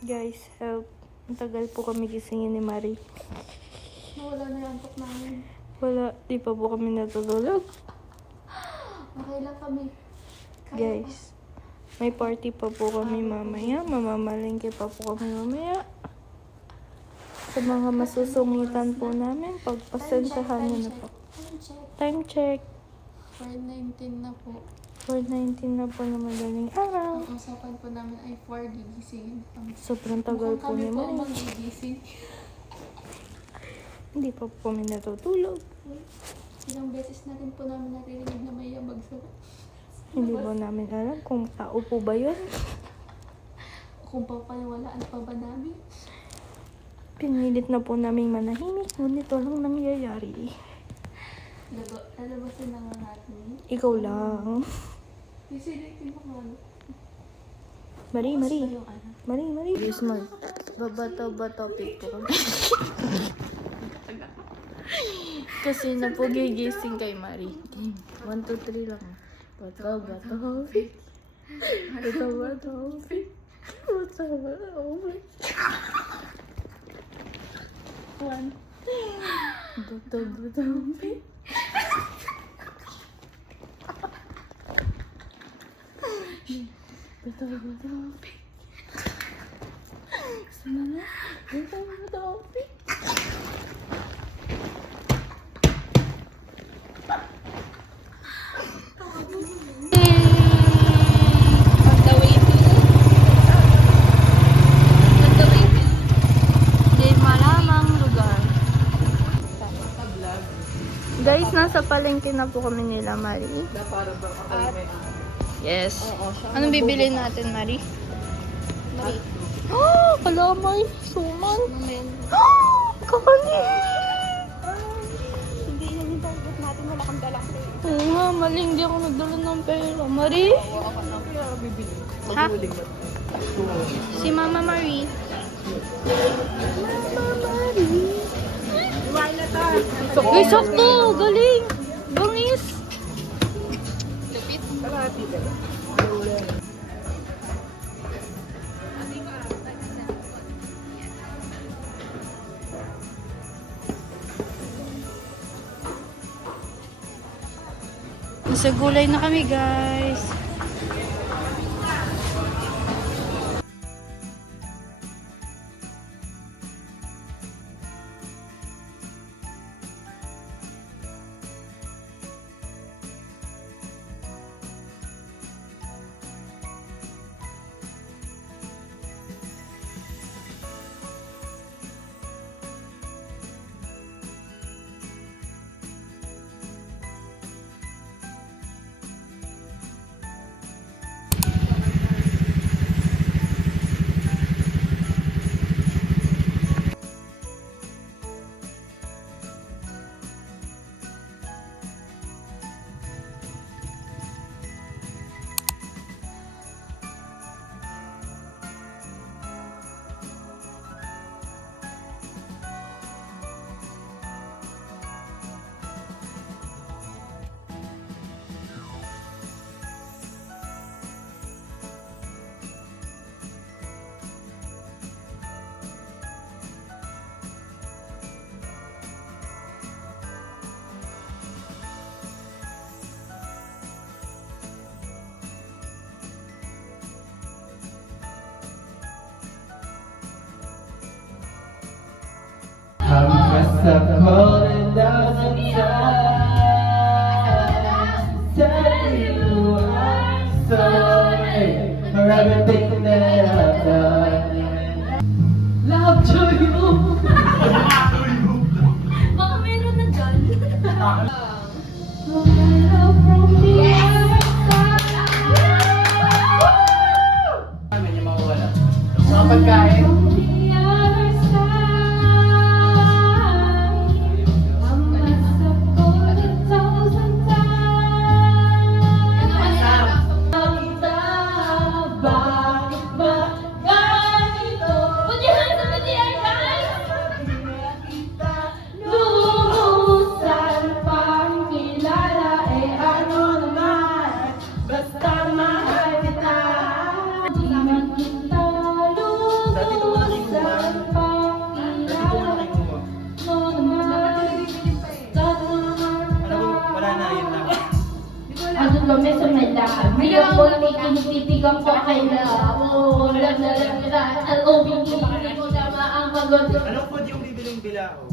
Guys, help. Ang tagal po kami gisingin ni Marie. Nawala na yung antok namin. Wala, di pa po kami natutulog. Okay lang kami. Guys, may party pa po kami mamaya. Mamamalengke pa po kami mamaya. Sa mga masusungitan po namin, pagpasensyahan nyo na po. Time check. Time check. 4:19 na po. 4:19 na po na madaling araw. Ang usapan po namin ay 4 gigisingin kami. Sobrang tagal po ni Mukhang kami po Marie. magigising. Hindi pa po kami natutulog. Ilang beses na rin po namin narinig na may yabag sa... Hindi po namin alam kung tao po ba yun. Kung papaniwalaan pa ba namin. Pinilit na po namin manahimik, ngunit walang nangyayari. Lalabasin na nga natin. Ikaw lang. Isilitin mo ano. Marie. Yung ano. Marie. Yes, mag. Babato topic po kami. Kasi na po gigising kay Marie. 1, 2, 3 lang. Bato topic. One. Bato topic. Bato topic. Sana bato topic. Guys, nasa palengke na po kami nila, Marie. Yes. Anong bibili natin, Marie? Oh, kalamay. Suman. Oh, kakanin. Hindi yun yung target natin. Wala kang dalang play. Oo nga, maling di ako nagdala ng pera. Marie? Ha? Si Mama Marie. Mama Marie. Uy, sakto! Galing! Bangis! Lupit. Nasa gulay na kami, guys. I must have fallen down sometimes. Tell you I'm sorry for everything that I've done. Love to you. Baka meron na dyan. Namin yung mawawala. Mga pagkain. dami ang politiking titigang ko kay Lamo. Alam na lang nila, al-obing hindi mo tama ang pagod. Anong food yung bibiling bilao?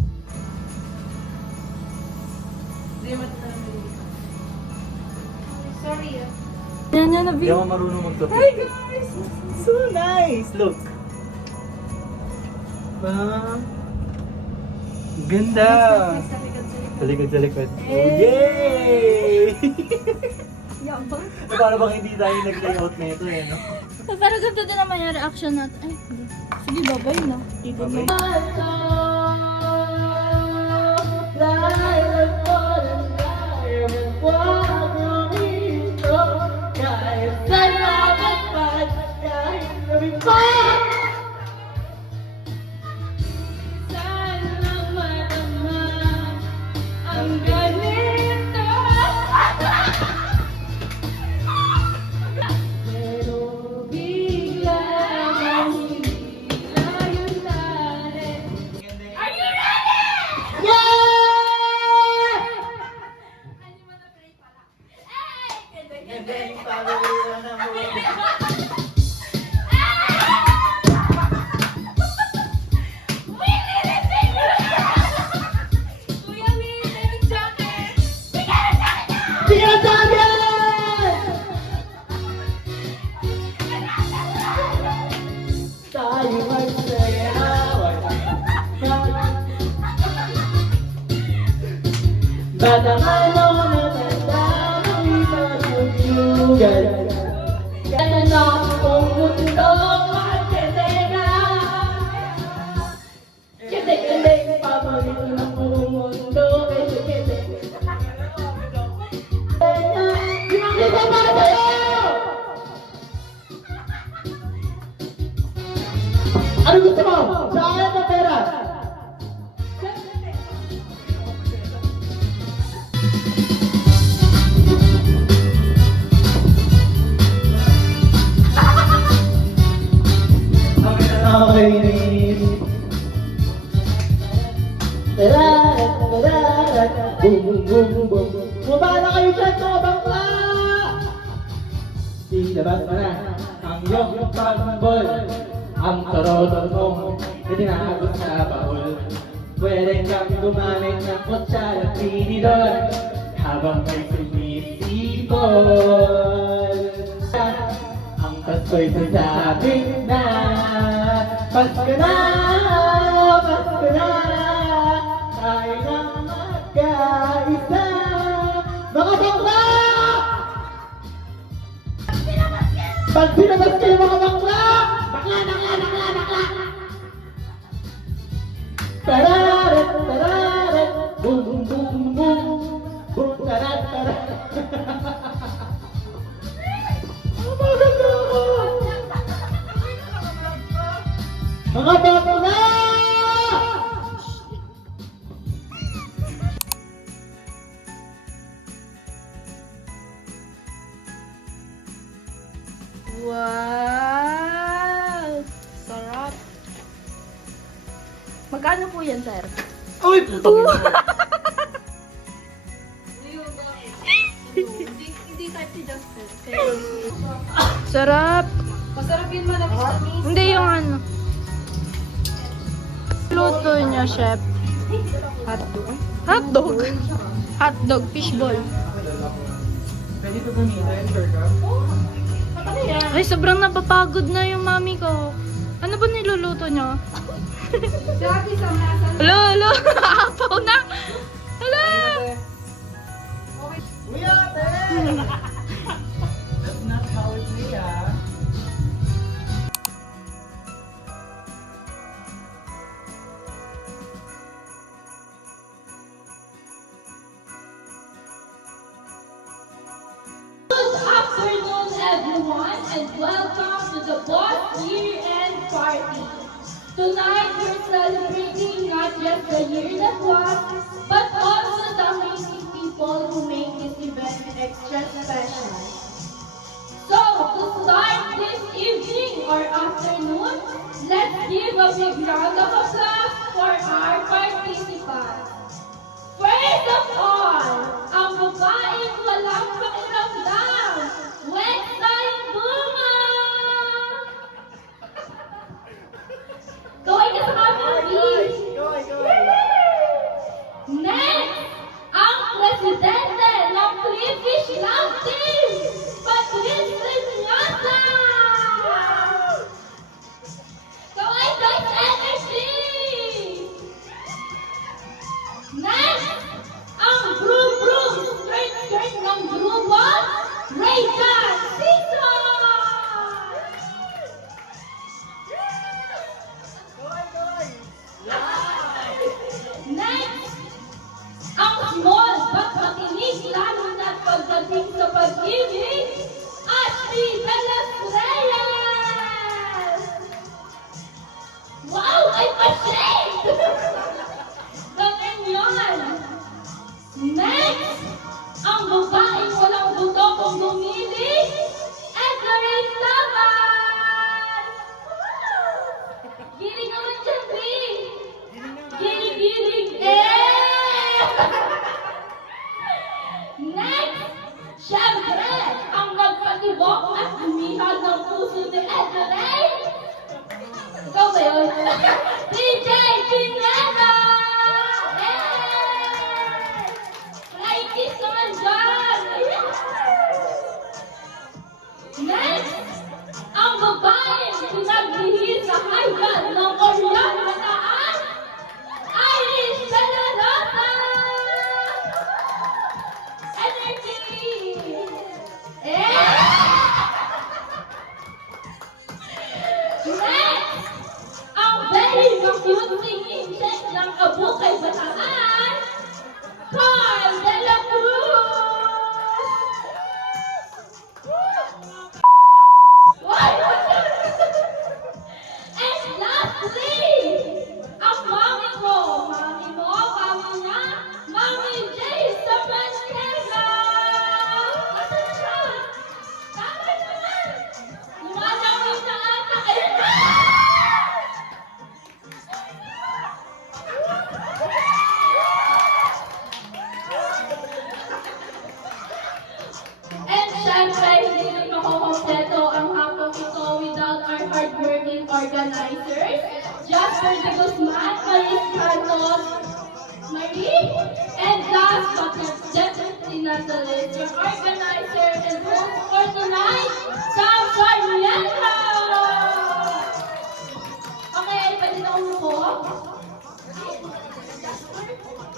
Yan, yan, Hindi ako marunong magkape. Hi guys! So nice! Look! Ganda! Sa likod, sa likod. Oh, yay! Para bang hindi tayo nag-layout na ito eh, no? Pero ganito din naman yung reaction natin. Ay, hindi. Sige, babay na. Dito na. Babay. Ganda yung family na mo. Tingnan sa akin! Tayo ay sayawan. Batang ano na tandang pagsusugan. Gana na akong mundo magkasena. Kete-kete, paborito ng buong mundo. Kete-kete. Pinakita ba sa'yo? Ano gusto mo? Sa akin na pera? Okay, boom, boom, boom, boom. Bumaba kayo dyan, mga bangka! Ilabas mo na ang iyong pambol. Ang torotor mong itinagot sa baul. Pwede kang gumamit ng kutsara at tinidor habang may sumisipol. Ang Pasko'y sasabi na Pasko na, Pasko na, tayo na magkaisa. Mga bakla! Pag pinabas kayo mga bakla! Bakla, bakla, bakla, bakla! Tararat, tararat, boom, boom, boom, boom, boom, tarat, tarat. Mga bakla! Wow! Sarap. Magkano po yan, sir? Uy, putang ina. Hindi type si Justin. Sarap. Masarap yun man na Hindi yung ano. Luto niya, chef. Hotdog? Hotdog? Hotdog, fishball. Pwede ito gamitin, sure ka? Ay, sobrang napapagod na yung mami ko. Ano ba niluluto niya? Sabi sa nasa. Hala, hala. Apaw na. Hala. Uy, ate! That's not how it's made, ah. Good afternoon, everyone, and welcome to the Boss Year-End Party. Tonight, we're celebrating not just the year that was, but also the amazing people who make this event extra special. So, to start this evening or afternoon, let's give a big round of applause for our participants. First of all, ang babaeng walang pakiramdam. DJ Pineda! Ladies naman dyan! Next, ang babaeng pinaglihis sa hagdan ng Orion Bataan, Iris De La Rosa! Energy! Next, ang very cute singing check ng Abukay Bataan, Carl De La Cruz! And lastly, ang mami ko, mami mo, mami niya, Mami Jay Sabanera! Nasaan na siya? Tama naman! Lumalawin na ata! Ayun na! And syempre, hindi rin makukompleto ang hapong ito without our hardworking organizers, Jasper de Guzman, Maris Santos, Marie, and last but not definitely not the least, your organizer and host for tonight, Sam Sarmiento! Okay, pwede na umupo.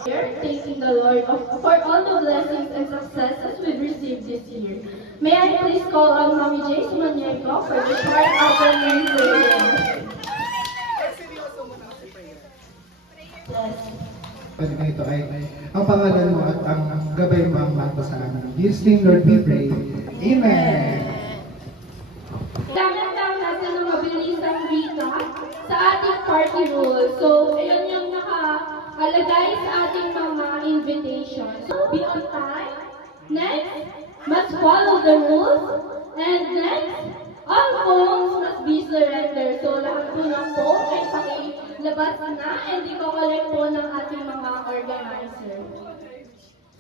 Here, thanking the Lord for all the blessings and successes we've received this year. May I please call on Mami Jay Sumaniego for the short opening prayer. Yes. Ito ay ang pangalan mo at ang gabay mo ang mato sa amin. In His name, Lord, we pray. Amen. Dapat lang natin ng mabilisang recap sa ating party rules. So, ayun yung nakalagay sa ating mga invitation. So, be on time. Next, must follow the rules. And next, all phones must be surrendered. So, lahat po ng phone ay pakilabas na and i-collect po ng ating mga organizer.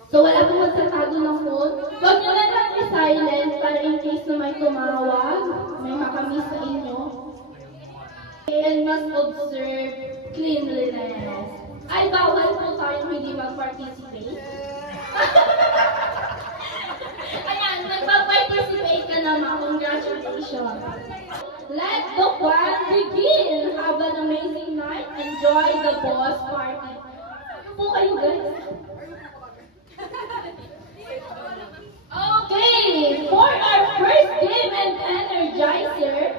So, wala po magtatago ng phone. Huwag nyo na lang i-silent para in case na may tumawag, may makamiss sa inyo. And must observe cleanliness. Ay, bawal po tayong hindi mag-participate. Ayan, nagpa-participate ka naman. Congratulations. Let the fun begin. Have an amazing night. Enjoy the boss party. Ano po kayo, guys? Okay, for our first game and energizer,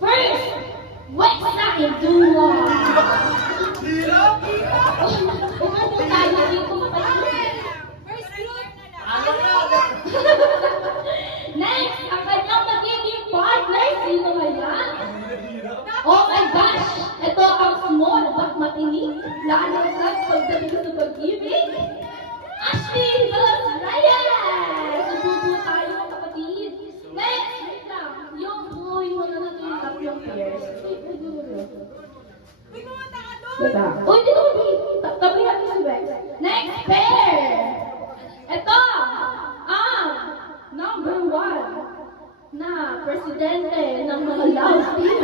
first, what's that in duo? Upo tayo dito, kapatid. Next, ang kanyang magiging partner, sino kaya? Oh my gosh! Ito ang small but matinig, lalo na pagdating sa pag-ibig. Ashley Velas Reyes! Susubo tayo, kapatid. Next, wait lang. Yung buhay mo na natin yung tatlong pairs. Wait, uy, dito ko, tabihan mo si Bex. Next pair! Ito, ang number 1 na presidente ng mga love team.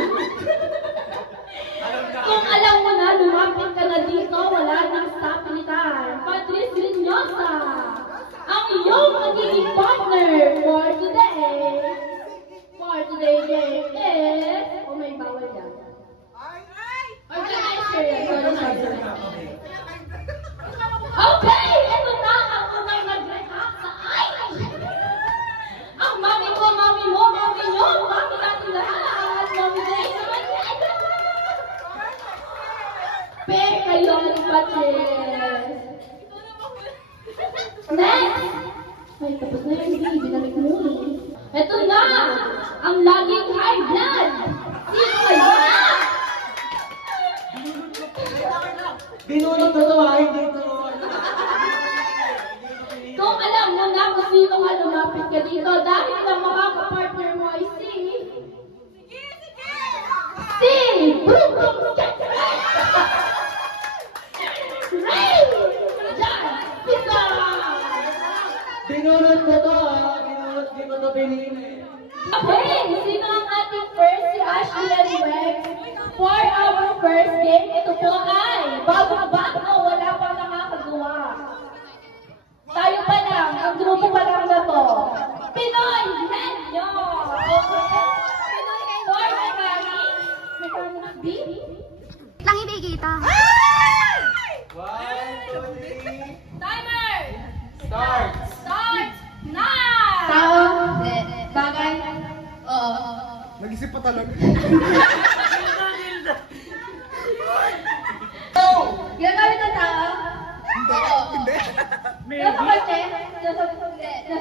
Kung alam mo na, lumapit ka na dito, wala nang sapilitan. Patrice Linyosa, ang iyong magiging partner for today. For today game is... Oh, may bawal yan. Organizer yan. Sorry. Okay, ito na ang unang nag-react sa ay! Ang mami ko, mami mo, mami nyo, mami natin lahat. Mami Jay, naman yan. Pair kayo ng Patrice. Next! Ay, tapos na yun, hindi. Binalik mo eh. Ito na! Ang laging high blood! Sino kaya? Binunod ko to, hindi ito. Kung alam mo na kung sino nga lumapit ka dito, dahil ang makaka-partner mo ay si... Si Brutong Secret! Ray! Jan! Pisa! Binunod ko to, binunod, di ko to pinili. Okay, sino ang ating first? Si Ashley and Rex for our first game. Ito po ay bago-bago, wala pang nakakagawa. Tayo pa lang, ang grupo pa lang na to. Pinoy Henyo! Okay? Pinoy Henyo! For mechanics B. Lang hindi kita. Timer! Start! Start now! Tao. Bagay. Oo. Nag-isip pa talaga. Ginagamit ng tao? Hindi. Nasa kotse? Nasa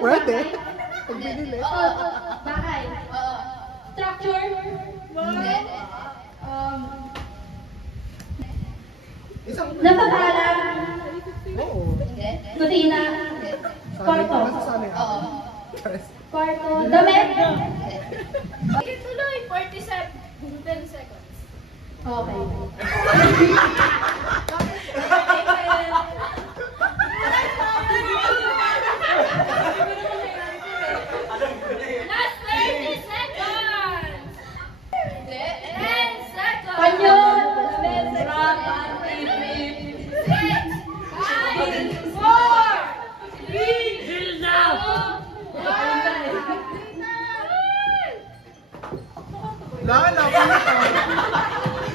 Pwede. bahay? Pag binili. Oo. Bahay? Oo. Structure? Hindi. Isang... Nasa sala? Oo. Hindi. Kusina? Kwarto? Nasa sala yan. Oo. Kwarto? Damit? Tuloy, 47. 10 seconds. Okay. Last 30 seconds! 10 seconds! Panyo! Lala, wala ka.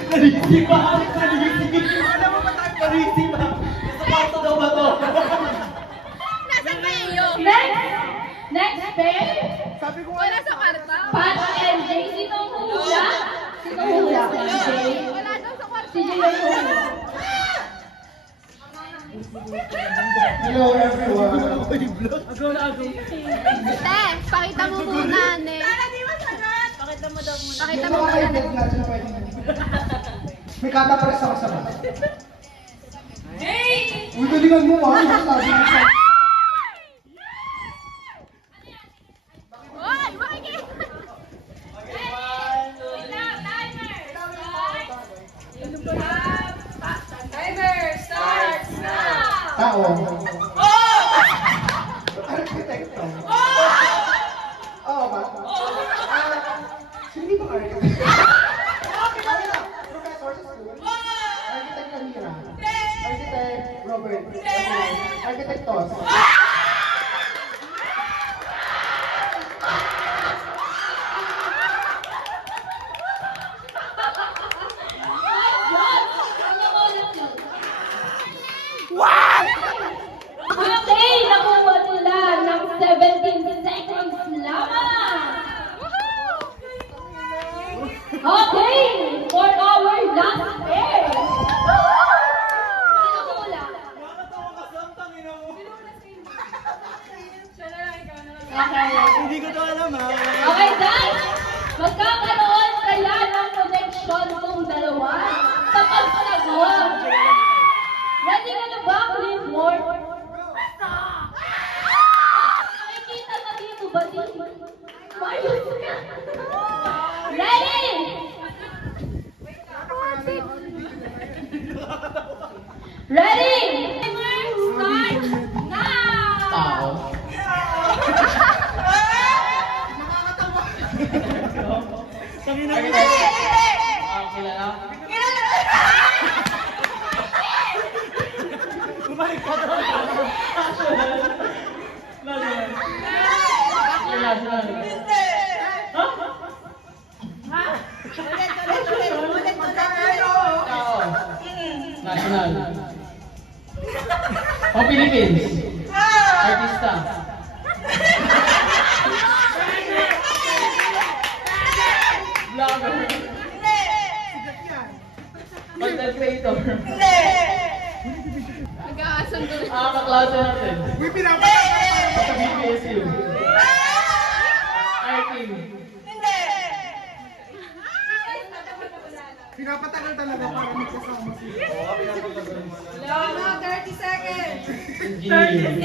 Narisipan! Alam mo ba tayo narisipan? Sa kwarto daw ba to? Next pair, Sabi ko wala sa Pat and Jay. Sinong hula? Sinong hula? Si Jay. Si Jay yung hula. Hello everyone. Te, pakita mo muna, ne. Pakita mo muna, ne. May katapress ako sa bas. Uy, galingan mo ah. Sabi mo sa... Hoy, bakit? Timer starts now! Tao. Arkitekto. Oo ba? Hindi ba architect? Professor sa school? Architect Camila. Architect Robert. Architect Tos. Okay, nakuha nila ng 17 seconds lamang. Okay, for our last pair. Sino hula? Hindi ko to alam ha. Okay, guys, magkakaroon kaya ng connection kung dalawa sa pagpanagot. Ready ka na ba, Clifford? Nakikita na dito ba si Marius ka? Ready? Ready? Start now! Tao. Kanina kilala? Bumalik ka doon. National. Tao. National. O Philippines. Artista. Vlogger. Content creator. Kaklase natin. Uy, pinapatagal. Sa BPSU. Arting. Pinapatagal talaga para magkasama sila. Engineer.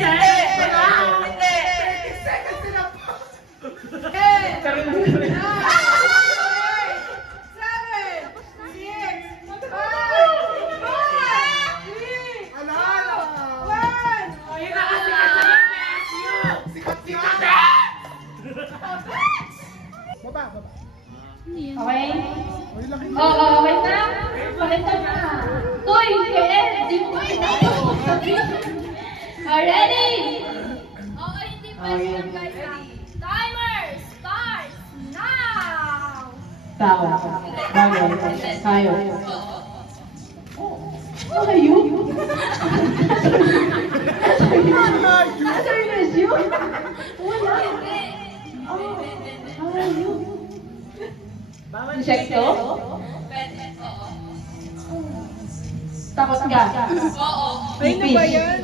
Baba, baba. Okay? Oo, okay na? Pakita na. Toy, kaya, di mo ready? Oo, hindi pa siya guys. Timer starts now! Tao. Bagay. Tayo. Ayaw. Nasaan yun? Wala. Ayaw. Insekto? Takot ka? Oo. Ay, na ba yan?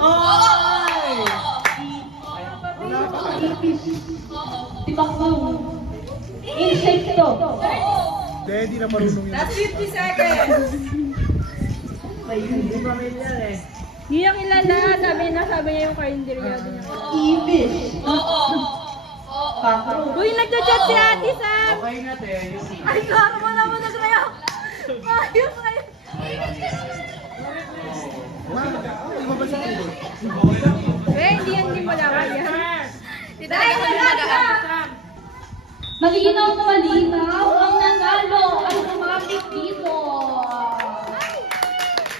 Ipis. Tibakbong. Insekto. Hindi na marunong yun. Last 50 seconds. Yun yung ilala, sabi niya yung karinderya niya. Ipis. Uy, nagchat-chat si Ate Sam! Okay na, te. Ay, karo mo naman naglayak! Ayos, ayos! Hindi mo lang yan. Malinaw na malinaw ang nanalo ay lumapit dito.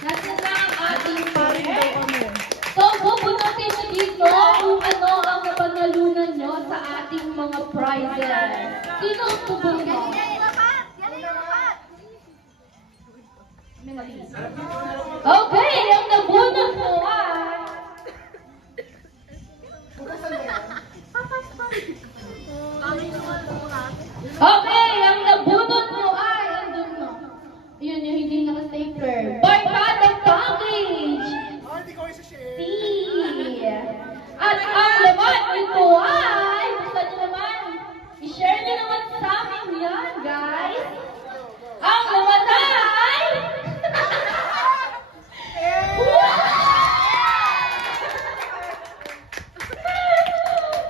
Nasa na ang ating partner. So, bubunutin nyo dito kung ano ang napanalunan nyo sa ating mga prizes. Sino ang bubunot? Okay, ang nabunot mo ay... Okay, ang nabunot mo ay andun mo. Yun yung hindi naka-stapler. Barkada package! See! At ang laman ito ay, gusto nyo naman, i-share nyo naman sa amin yan, guys. Ang laman ay...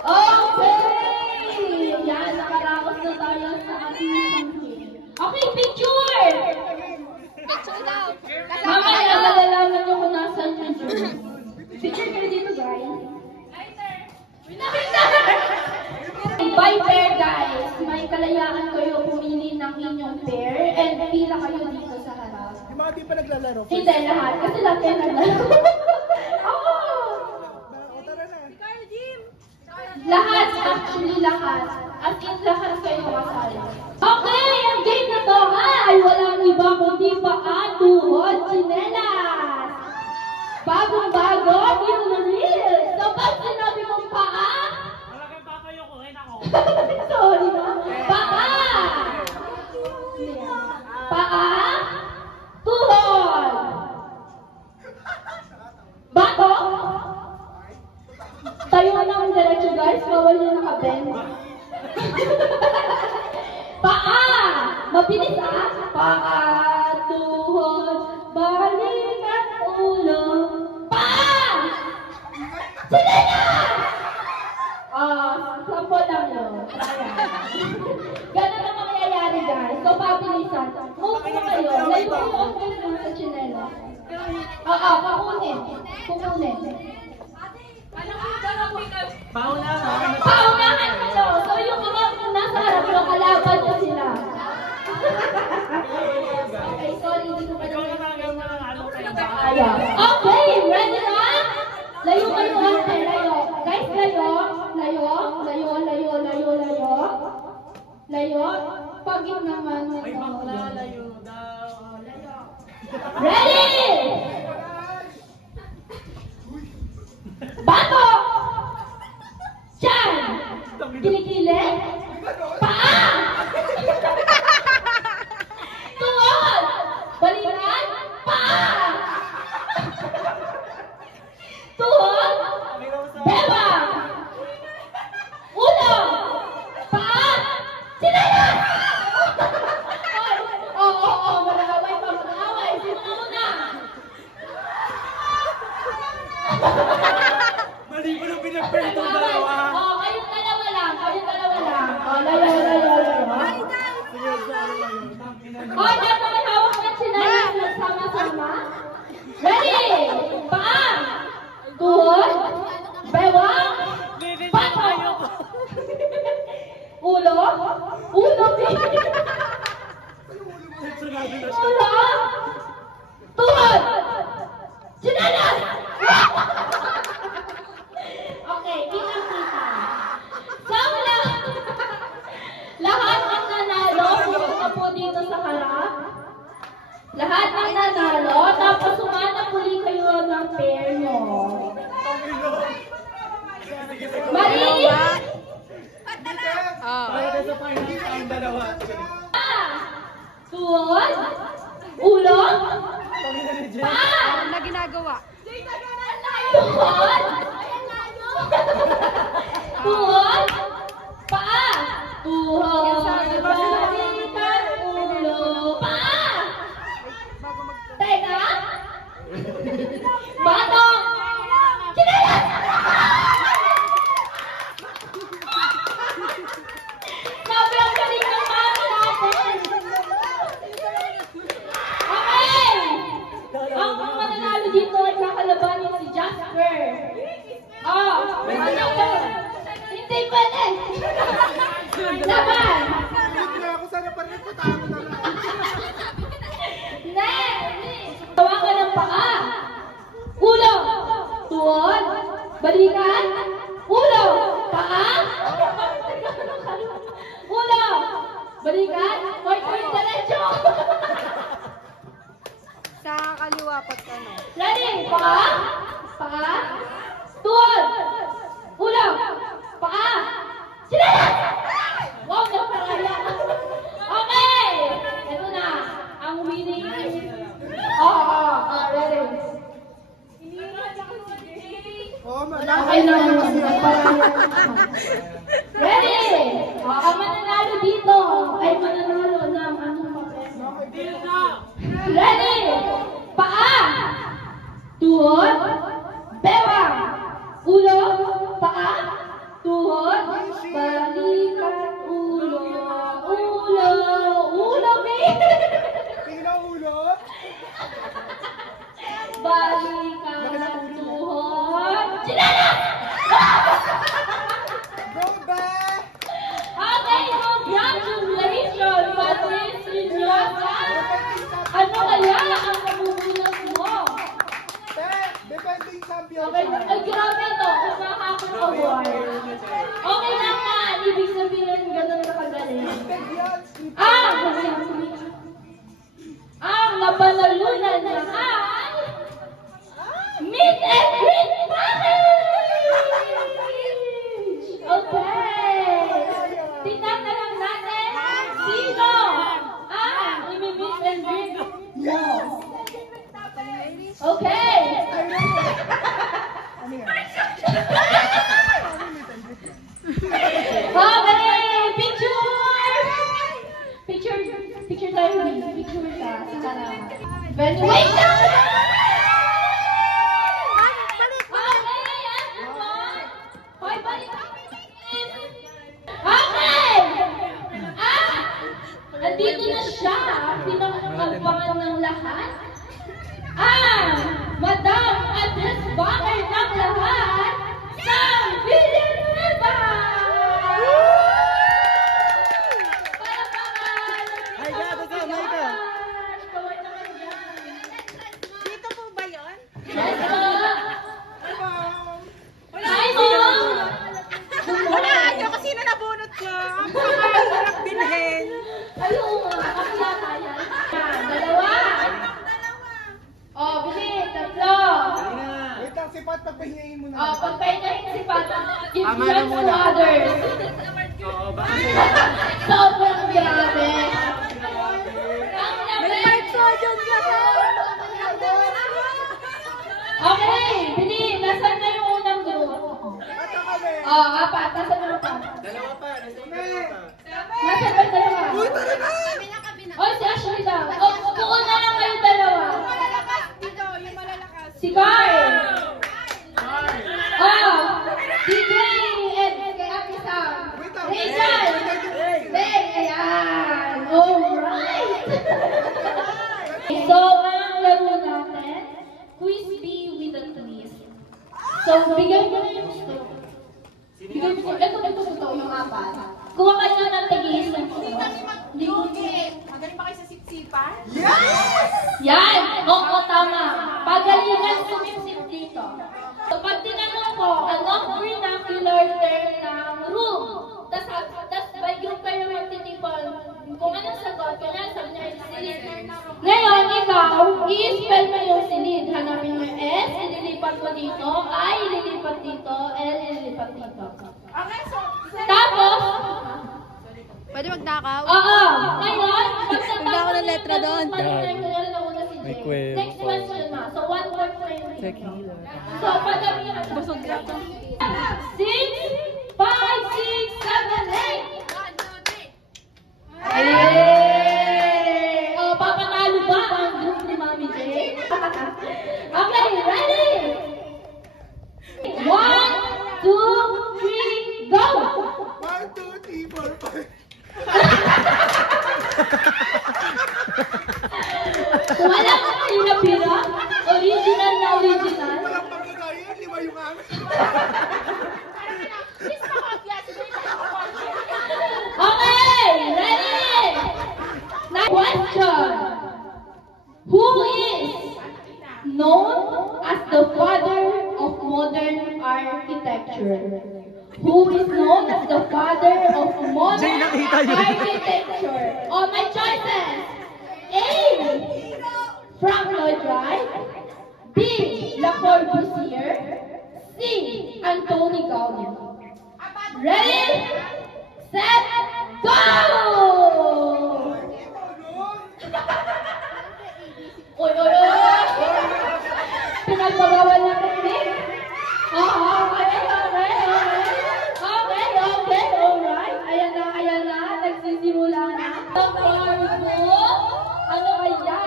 Okay! Yan, nakaraos na tayo sa ating something. Okay, picture! Picture daw. Mamaya malalaman nyo kung nasan yung juice. Picture kayo dito, guys. By pair, guys. May kalayaan kayo pumili ng inyong pair and pila kayo dito sa harap. Yung mga di pa naglalaro. Hindi lahat, kasi lahat kayo naglalaro. Oo! Lahat, actually lahat. As in lahat kayo kasali. Okay, ang game na to ay walang iba kundi tuhod, tsinelas. Bagong-bago, new release. So, pag sinabi mong paa, sorry na. Paa! Paa! Tuhod! Bato! Tayo lang diretso guys, bawal nyo nakabend. Paa! Mabilis ah! Paa! Tuhod! Balik at ulo! Paa! Sige na! Sampo lang yun. Ganun ang mangyayari guys. So, pabilisan. Move mo kayo. Layo kayo ang gusto sa chinela. Kukunin. Kukunin. Paunahan kayo. So, yung mga nasa harap yung kalaban ko sila. Okay, sorry. Hindi ko pa Okay, ready na? Layo kayo ate, layo. Guys, layo. Layo. Layo. Pagit naman. Ay, bakla, layo daw. Layo. Ready! Bato! Tiyan! Kilikili? Paa! Tuhod! Balikan? Paa! Tuhod? Bewang! Ulo! Paa! Sinelas! Oo, mag-away pa, mag-away. Sino na muna? Mali ko nung pinag-pray itong dalawa. Kayong dalawa lang. Layo. Dapat may hawak ng sinelas nagsama-sama. Ready? Paa! Tuhod? Bewang? Bato! Ulo? Ulo, po dito sa harap. Lahat ng nanalo, tapos sumana muli kayo ng pair nyo. Malinis! Tuhod, ulo, paa, Na ginagawa. tuhod, tuhod, paa, tuhod, balikan, ulo, paa. Teka, batong, chinelas! Sobrang galing ng mami natin! Okay! Ang mananalo dito ay kakalabanin si Jasper. Oh, hindi pwede. Laban. Next. Tawa ka ng paa. Ulo. Tuhod. Balikan. Ulo. Paa. Ulo. Balikan. Point diretso. Sa kaliwa po ano. Ready? Paa. Paa. Tuhod. Ulo. Paa. Chinelas! Wow, naparaya. Okay. Ito na. Ang winning. Ready. Okay lang. Ready. Ang mananalo dito ay mananalo ng anong papel. Ready. Paa. Tuhod. Bewang. Ulo. Paa. Tuhod. Balikan. Ulo. Ulo, babe. Balikan. Tuhod. Chinelas! Okay, congratulations, Patrice Rosa. Ano kaya ang nabubunas mo? Okay, ay grabe ito. Kumakakot award. Okay lang na. Ibig sabihin ganun ka kagaling. Ang napanalunan na ay meet and greet package! Okay. Tingnan na lang natin sino ang imi-meet and greet mo. Okay. Okay, picture! Picture tayo. Picture ka. Venue. Wait lang! Okay, everyone. Hoy, balik kami. Okay! Andito na siya. Pinakakabangan ng lahat. Madam Address Banger ng lahat sa Villanueva! Palakpakan! Hi, Kaway naman yan. Dito po ba yun? Yes, Hi, Mom! Hulaan nyo kasi na nabunot ko. Ang pangarap bilhin. Ayun, kasi yata yan. Dalawa. Bilis, tatlo. Wait lang, si Pat, pagpahingayin mo na. Pagpahingahin si Pata. Give chance to others. Sobrang grabe. Ang lapit. Okay, Bili, nasan na yung unang group? Apat. Nasan na yung apat? Dalawa pa. Nasan ba yung dalawa? Oy, si Ashley daw. Upo na lang kayo dalawa. Si Carl. DJ Ed kay Ate Sam. Rachel. Ben, ayan. Alright. So, ang laro natin, quiz B with a twist. So, bigay mo na yung gusto. Bigay mo. Ito, yung apat. Kuha kayo ng tigis. Magaling pa kayo sa siksipan? Yan! Oo, tama. Pagalingan sumipsip dito. So, pag tinanong ko, anong vernacular term ng room? Tas by group kayo magtitipon. Kung anong sagot, wow, i-spell mo yung silid. Hanapin mo yung S, ililipat mo dito, I, ililipat dito, L, ililipat dito. Tapos, Pwede magnakaw? oo, ngayon, Wala ako ng letra doon. May kwento. Next question na. So, 1 point for you. So, padami na. Busog ka. 6, 5, 6, 7, 8. Oh, papatalo ba ang group ni Mami J? Okay, ready? 1, 2, 3, go! 1, 2, 3, 4, 5. Wala ka kayo na pira? Original na original? Walang pagkagaya, 5 yung amin. Okay, ready? Next question. Who is known as the father of modern architecture? Who is known as the father of modern architecture? Oh, my choices. A. Frank Lloyd Wright. B. Le Corbusier. C. Antoni Gaudi. Ready? Set, go! Oy, oy, oy! Pinagpagawal na technique? Oo, okay, okay, okay. Okay, okay, alright. Ayan na, nagsisimula na. Ano kaya?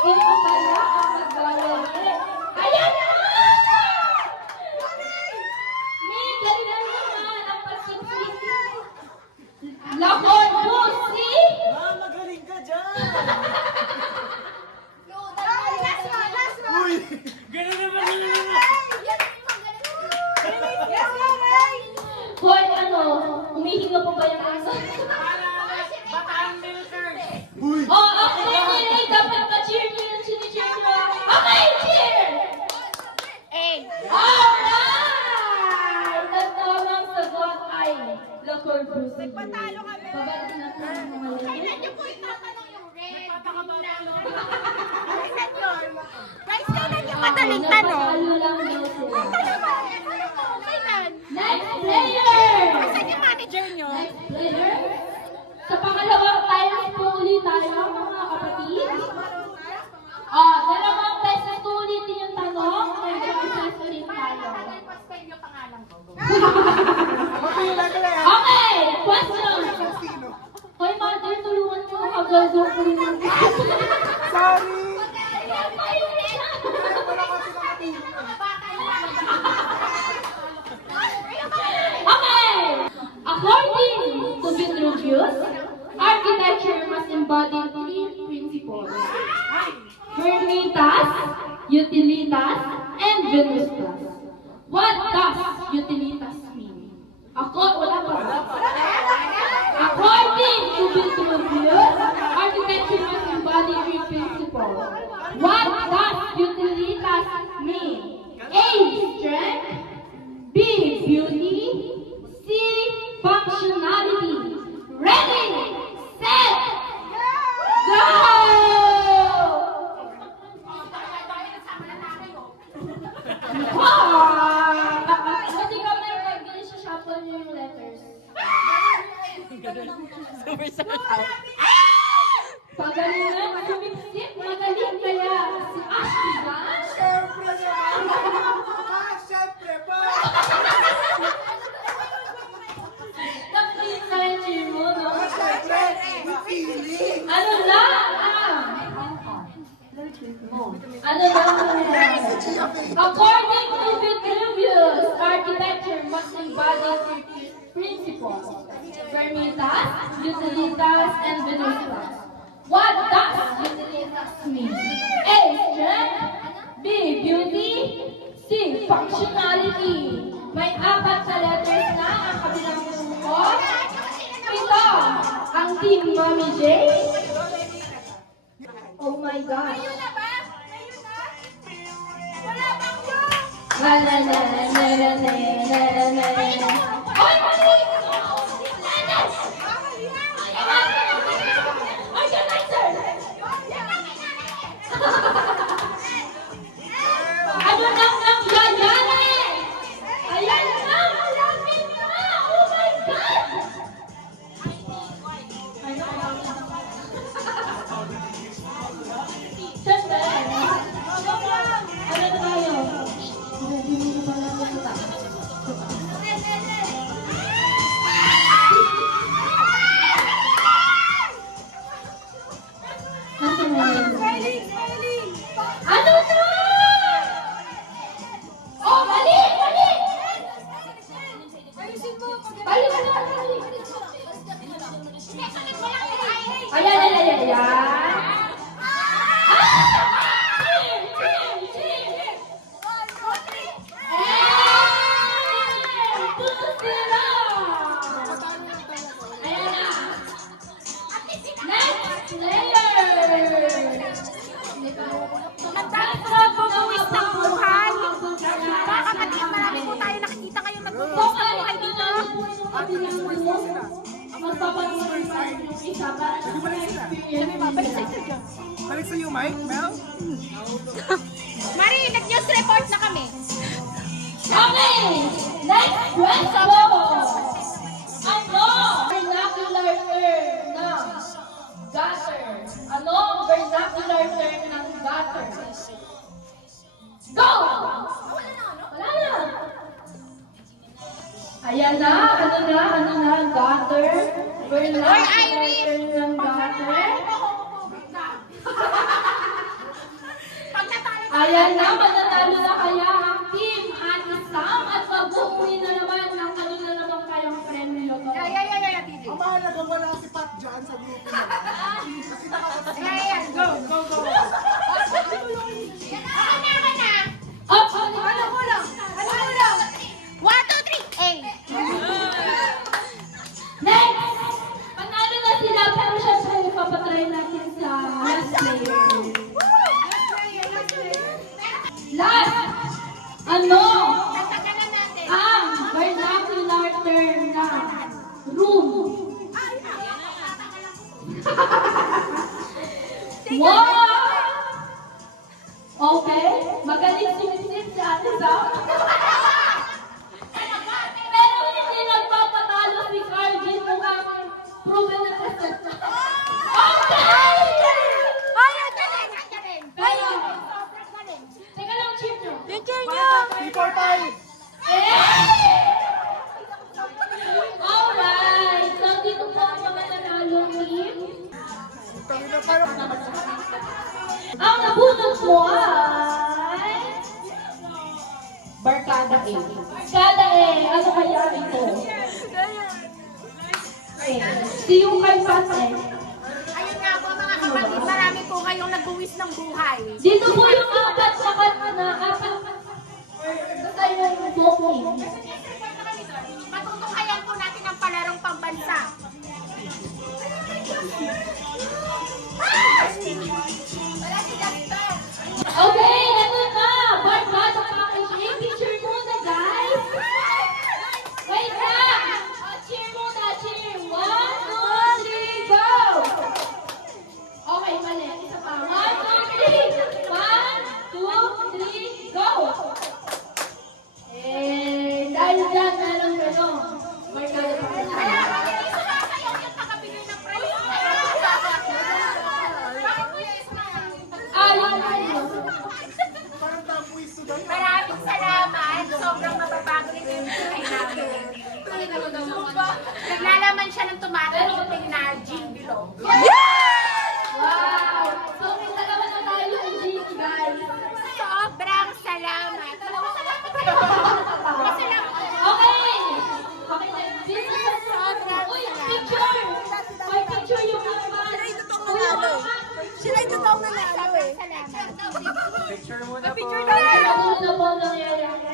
Ito kaya ang magdawali. Ayan na! May galingan naman ang pagsiksik. Lakon mo, si? Magaling ka dyan! Uy! Ganun naman yun! Hoy, ano? Umihinga pa ba yung aso? Uy! Oh, okay, Nilay. Dapat pa-cheer nyo yung sini-cheer nyo. Okay, cheer! Alright! Ang tamang sagot ay Le Corbusier. Patalo kami. Babalik natin ang mga Kailan niyo po itatanong yung red? Guys, kailan niyo madaling tanong? Napatalo lang daw sila. Kailan? Next player! Saan yung manager niyo? Next player. Sa pangalawang times po ulit tayo, mga kapatid. Dalawang beses po ulitin yung tanong. May beses ulit tayo. Okay, question. Hoy, mother, tulungan mo. Agad-agad ko rin ang Sorry! Okay! According to Vitruvius, architecture must embody 3 principles. Firmitas, Utilitas, and Venustas. What does Utilitas mean? According to Vitruvius, architecture must embody 3 principles. What does Utilitas mean? A. Strength. B. Beauty. C. Functionality. Ready, set, go! Kasi kami nag-gano'n sa shuffle niyo yung letters. Pagaling na, sumipsip, magaling kaya si Ashley ba? Siyempre naman! Siyempre pa! Nag-clean na yung cheer mo, no? Siyempre! Feeling! Ano lang? Ano lang? According to Vitruvius, architecture must embody 3 principles. Firmitas, Utilitas, and Venustas. What does Utilitas mean? A. Strength. B. Beauty. C. Functionality. May 4 na letters na ang kabilang grupo. Ito, ang Team Mami J. Oh my God. Ngayon na ba? Ngayon na? Wala bang yun? Na na na na na na na na na. Oy, mali! Organizer! Ayan, ayan, ayan, ayan. Nagbubuwis ng buhay. Mga kapatid, marami po tayo nakikita ngayong nagbubuwis ng buhay dito. Balik sa iyo, Mike, Mel. Mari, nag-news report na kami. Okay, next question. Ano vernacular term ng gutter? Ano vernacular term ng gutter? Go! Wala na. Ayan na, ano na, gutter. Vernacular term ng gutter. Ayan na, mananalo na kaya ang team Ate Sam at mag-uwi na naman ng kanina naman kayang premyo. Ang mahalaga wala si Pat dyan sa grupo niya. Go. Up! Ano mo lang? 1, 2, 3, A. Next! Panalo na sila pero syempre ipapatry natin sa last player. Last! Ano Tatagalan natin. ang vernacular term ng room? Wow! Okay, magaling sumisit si Ate Sam. Pero hindi nagpapatalo si Cardi mukhang proven na present. Okay! Ay, ang galing. Pero, teka lang, cheer nyo. Yung chair niyo. 3, 4, 5. Alright, so dito po ang mga nanalong team. Ang nabunot mo ay Barkada A. Barkada A, ano kaya ito? Si yung kay Pat eh. Ayun nga po mga kapatid, marami po kayong nagbuwis ng buhay. Dito po yung apat na apat. Basta yung booking. Matutunghayan po natin ang palarong pambansa. Okay, ito na. Barkada package A. Picture muna, guys. Wait lang. Cheer muna, cheer. 1, 2, 3, go! Okay, mali. Isa pa. 1, 2, 3. 1, 2, 3, go! Dahil dyan, meron gano'n. Barkada package A. Maraming salamat. Sobrang mababago nito yung buhay namin. Naglalaman siya ng tomato na gin below. Wow! So, may dalawa na tayo ng G, guys. Sobrang salamat. Okay! Okay, next. Uy, picture! Uy, picture yung mga Sila yung totoong nanalo eh. Picture muna po. Ano na po nangyayari?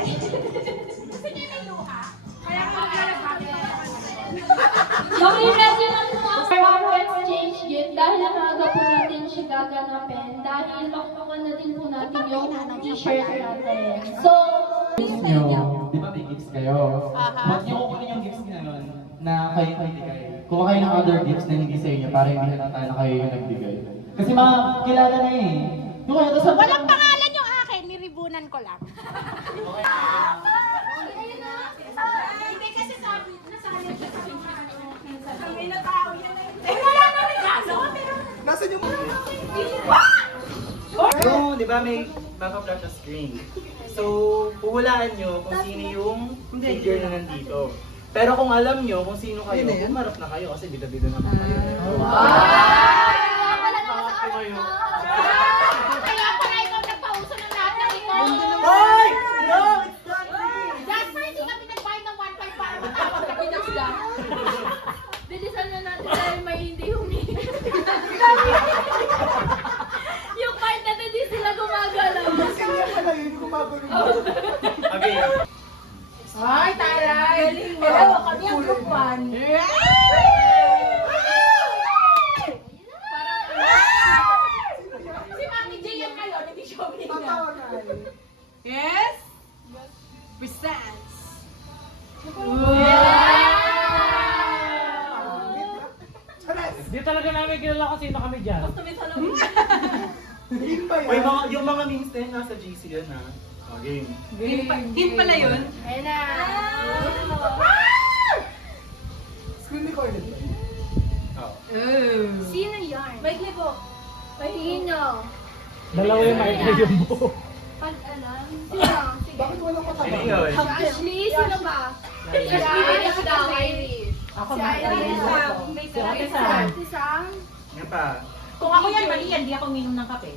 Okay, ready na po for our exchange gift. Dahil ang aga po natin siya gaganapin. Dahil makukuha na din po natin yung t-shirt natin. So, Nyo, di ba may gifts kayo? Huwag niyo kukunin yung gifts na yun na kayo nagbigay. Kuha kayo ng other gifts na hindi sa inyo para hindi halata na kayo yung nagbigay. Kasi mga kilala na eh. Yung kayo, tapos Walang pangalan yung akin, niribunan ko lang. Hindi kasi sabi, nasali siya sa kami na tao yan. Eh, wala na regalo, pero... Nasaan yung... So, di ba may mapa-flash sa screen? So, puhulaan nyo kung sino yung figure na nandito. Pero kung alam nyo kung sino kayo, pumarap na kayo kasi bida-bida naman kayo. Kaya pala ikaw nagpauso ng lahat ng ito. Hoy! No! Jasper, hindi kami nagbayad ng 1.5 para matawag kami ng sila. bilisan na natin dahil may hindi humingi. Yung part na hindi sila gumagalaw. Kanya pala yun, yung gumagano. Okay. Ay, taray! Pero kami ang group 1. Si Mami J yan ngayon, hindi siya umihinga. Tatawagan. Yes? Presents. Di talaga namin kilala kung sino kami dyan. Hindi ba Uy, yan? yung mga memes na yun, nasa GC yan ha. Oh, game. Team pala yun? Ayun na. Screen recorded ba? Oh. Sino yan? Wait, po. Sino? Dalawa yung mic na yung buo. Pag alam. Sino? Sige. Bakit wala ka Sino tama? yun? Ashley, sino ba? Si Irish daw. Irish. Ako Si na. Irish. Si Ate Sam. Si Sam. Nga pa. Kung ako yan, mali yan, di ako minom ng kape.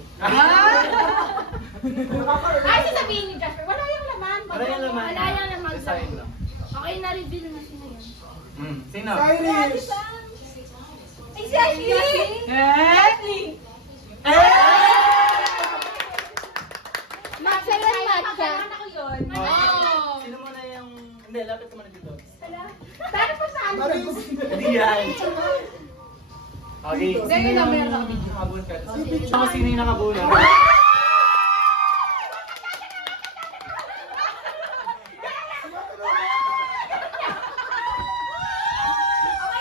Ay, sasabihin ni Jasper, wala yung laman. Wala yung laman. Wala yung laman. Design lang. Okay, na-reveal na sino yan. Sino? Cyrus! Exactly! Ashley! Matcha yan, matcha. Ako yun. Oh. Sino mo na yung... Hindi, lapit ka muna dito. Pero pa saan? Maris! Hindi yan. Okay. Hindi, yun ang meron ako video. Nakabul ka. Ako sino yung nakabulan?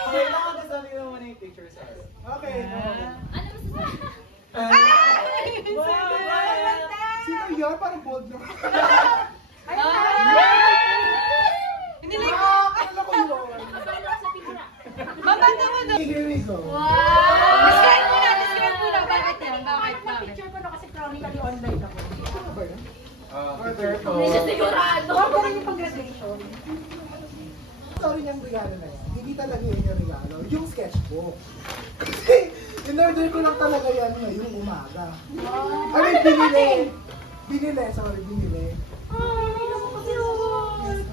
Okay, nakasabi mo muna yung picture sa akin. Okay. Ano ba Sino yan? Parang bold na. Hindi like, Akala ko yun. mama naman na. Here we go. Describe muna. Bakit yan? Bakit? Picture ko na kasi chronically online ako. Ano ba yan? Picture ko. Hindi siya sigurado. Huwag ko rin yung pag-graduation. Sorry niyang regalo na yan. Hindi talaga yun yung regalo. Yung sketchbook. Kasi, in-order ko lang talaga yan ngayong umaga. Ano yung binili? Binili, sorry, binili. Oh, may dugo.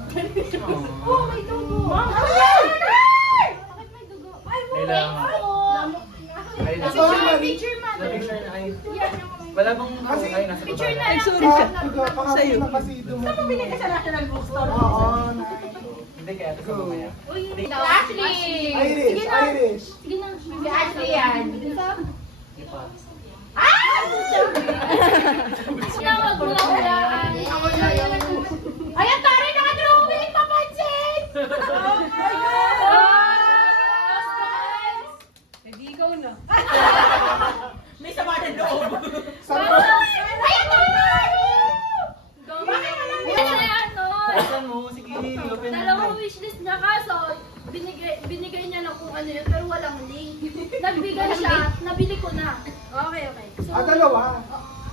Bakit may dugo? Ay, Kailangan. Kailangan. Sorry, Marie. Picture man. Sa picture na ay... Yan yung Wala bang... Kasi- Ay, nasa picture baba. na lang. Pakapin na kasi dumating. Saan mo binili ka sa National Bookstore? Oo, Hindi kaya ito sa mamaya. Uy, Ashley! Irish, Irish. Sige na. Si Ashley yan. Hindi pa. Wag mo lang hulaan. Ay, ang taray naka-drawing! Papansin! Oh my God! Hindi ikaw na. May sama na loob. Saan Ay, ba? ang taray! Bakit naman yan? Ano? Buksan mo, sige, open mo. Dalawang wishlist niya kaso binigay niya na kung ano yun pero walang link. Nagbigay siya, nabili ko na. Okay. So, Dalawa.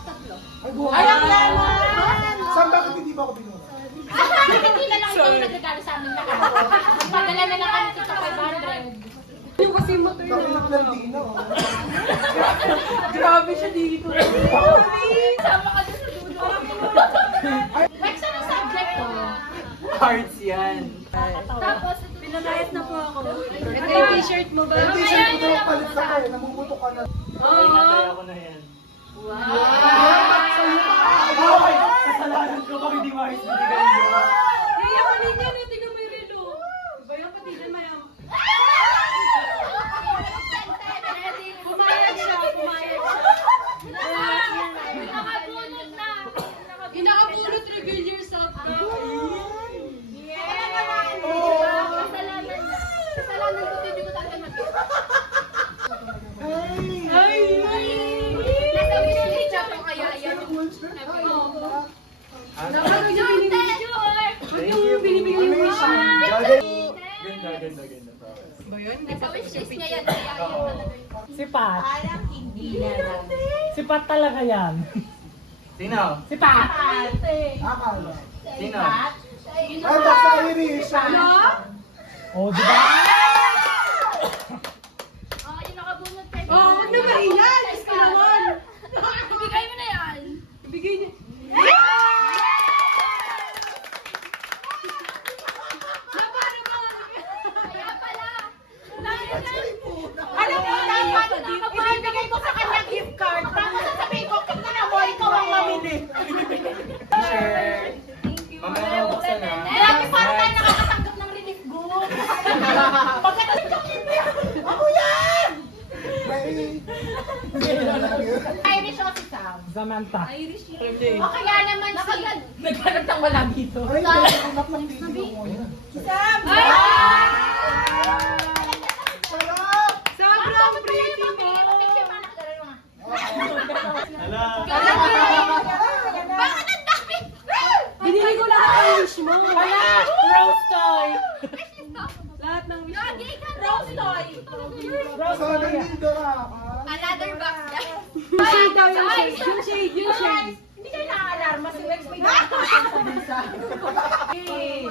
tatlo. Ay, buhay. Ay, ang laman! Saan bakit hindi ba ako binura? Hindi na lang ikaw nagregalo sa amin na ako. Padala na lang kami sa 500. Yung kasi motor Nakilit lang din na, oh. Grabe siya dito. Sama ka dun sa dulo. Like, saan ang subject ko? Cards yan. Tapos, Pinalayas na po ako. Ito yung t-shirt mo ba? Yung t-shirt ko daw palit ka pa eh. Namumutok ka na. Ay, natay ako na yan. Ay! Kasalanan ko kung hindi maayos binigay mo. Hindi ako ninyo. Tingnan mo yung relo. Ba yung patigan mayam? Pumayag siya. nakabunot na. Inakabulot, reveal yourself ka. Kasalanan na. Kasalanan ko, hindi ko talaga mag-get. Ay! Nasa wishlist siya pa kaya yan. Thank you. Binibigay mo Ganda. Nasa wishlist niya yan. Kaya yan talaga yun. Si Pat. Parang hindi na lang. Si Pat talaga yan. Sino? Si Pat. Akala. Sino? Ay, basta Irish. Ano? Oh, di ba? Oh, yung nakabunot kay Oh, huwag na mahiyan! Diyos ko naman! Ibigay mo na yan. Ibigay niya. Kaya pala. Alam mo, dapat Nakapagod Irish o si Sam? Samantha. O kaya naman si... Naghanap ng wala dito. Ay, anak ng video mo. Sam! Sobrang pretty mo. Picture mo anak, dala mo. Hala. Bakit ang dami? Binili ko lahat ng wish mo. Wala! Rose toy! Lahat ng wish mo. Lagi ka rose toy. So, nandito ka. Another box. Shade daw yung shade. Yung shade, yung shade. Hindi kayo nakaalarma si Wex may nakakasama sa Ay!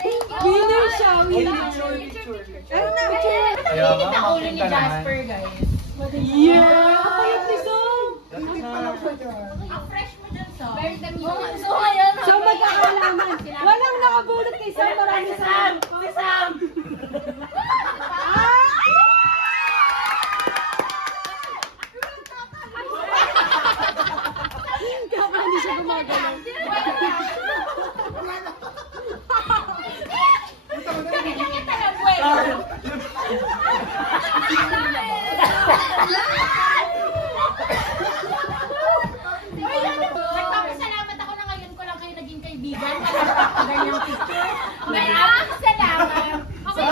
Thank you! Winner siya, winner. Kaya nga, Ulo ni Jasper, guys. Yeah! Kapayat ni Sam! Dating pa lang siya dyan. Ang fresh mo dyan, so. Where's the music? So, ayan. So magkakalaman. Walang nakabulot kay Sam. Marami Sam. Si Sam! Kaya hindi siya gumagalaw. Nakikita ka ng buwan. Nagpapasalamat ako na ngayon ko lang kayo naging kaibigan. Nagpapaganyang picture. Maraming salamat. Okay.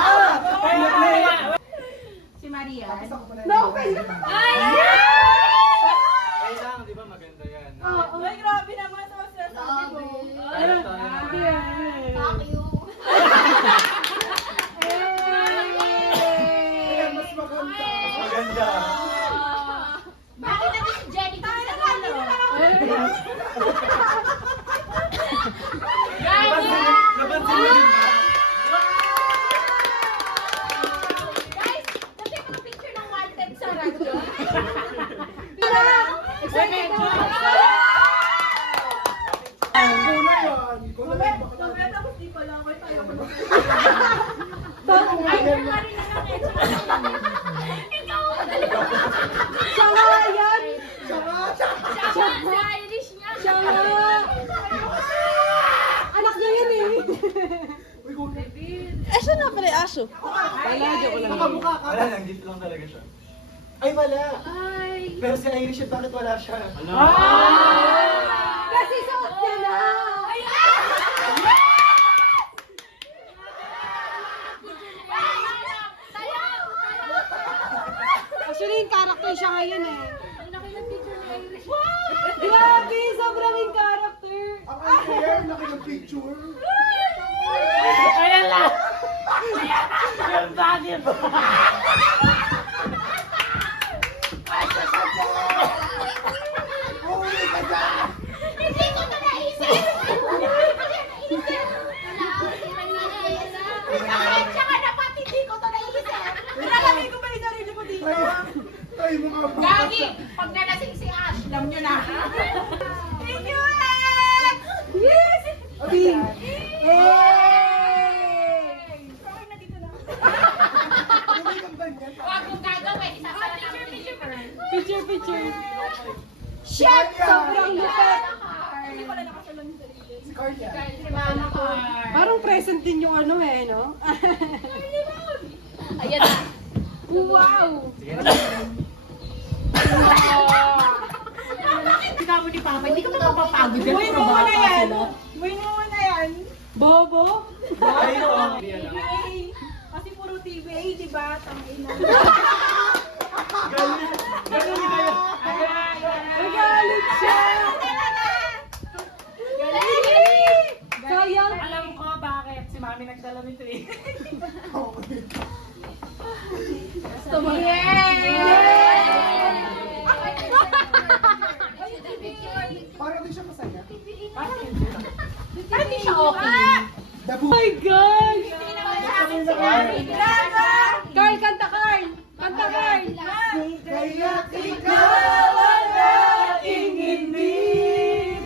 Si Maria. No, okay. Ay lang, di ba maganda yan? Ay, grabe naman sa sasabi mo. Ayun, Fuck you. Kaya mas maganda. Maganda. Bakit natin si Jenny sa dulo? Napansin mo din ba? Guys, kasi mga picture ng wanted sa radyo. Kuna yan. Kuna yan. Siya nga yan. Sa Irish niya. Siya nga. Anak niya yan eh. Uy, kuna. Aso na pala yung aso. Wala, joke lang. Nakamukha ka. Wala lang, gift lang talaga siya. Ay, wala. Ay. Pero si Irish yun, bakit wala siya? Kasi suot niya na. Actually, yung character siya ngayon eh. Grabe, sobrang yung character. Ang unfair, laki ng picture. Huli ka dyan! Hindi ko na naisip! Tsaka dapat hindi ko to naisip! Nalagay ko pa yung sarili ko dito. Ay, mukha ba? Gagi! Pag nalasing si Ash, alam nyo na! Thank you, Yes! Pink! Huli kang ganyan. Huwag mong gagawin, isasara namin ni Jennifer. Picture, picture. Shit! Sobrang lupit. Si Carl yan. Si Mama Car. Parang present din yung ano eh, no? Ayan na. Wow! Sige na. Sinabi ni Papa, hindi ka ba mapapagod yan? Win mo na yan! Win mo na yan! Bobo? Ay, oh. Hindi yan, ah. Kasi puro TVA, di ba? Tangin na. Galing kayo. Nagalit siya! Sayang! Alam ko bakit si Mami nagdala nito eh. Parang di siya masaya. Parang di siya okay. Dabu. Oh my God! Carl! Carl, kanta Carl! Kanta Carl! Kaya ikaw ang aking inibig.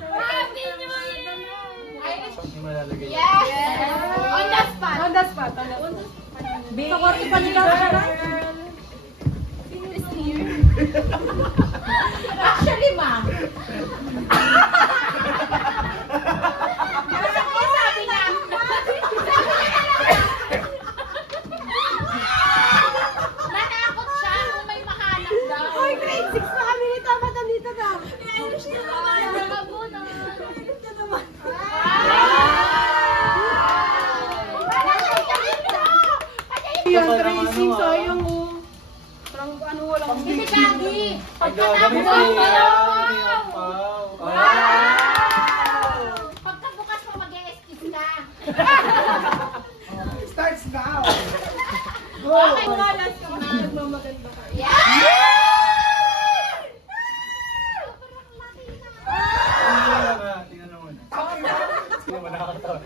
Happy New Year! Hindi malalagay. Yes! On the spot! On the spot. Sa kwarto pa nila siya. Actually, ma'am. Kasi ko sabi niya, Yan, tracing, sayang oh. Parang ano, walang... Hindi, Gagi. Pagkatapos Pagkabukas mo, mag-e-excuse ka. Starts now. Go. Okay, malas ka na. Nagmamaganda ka. Tingnan mo na. Sino ba nakakatawa?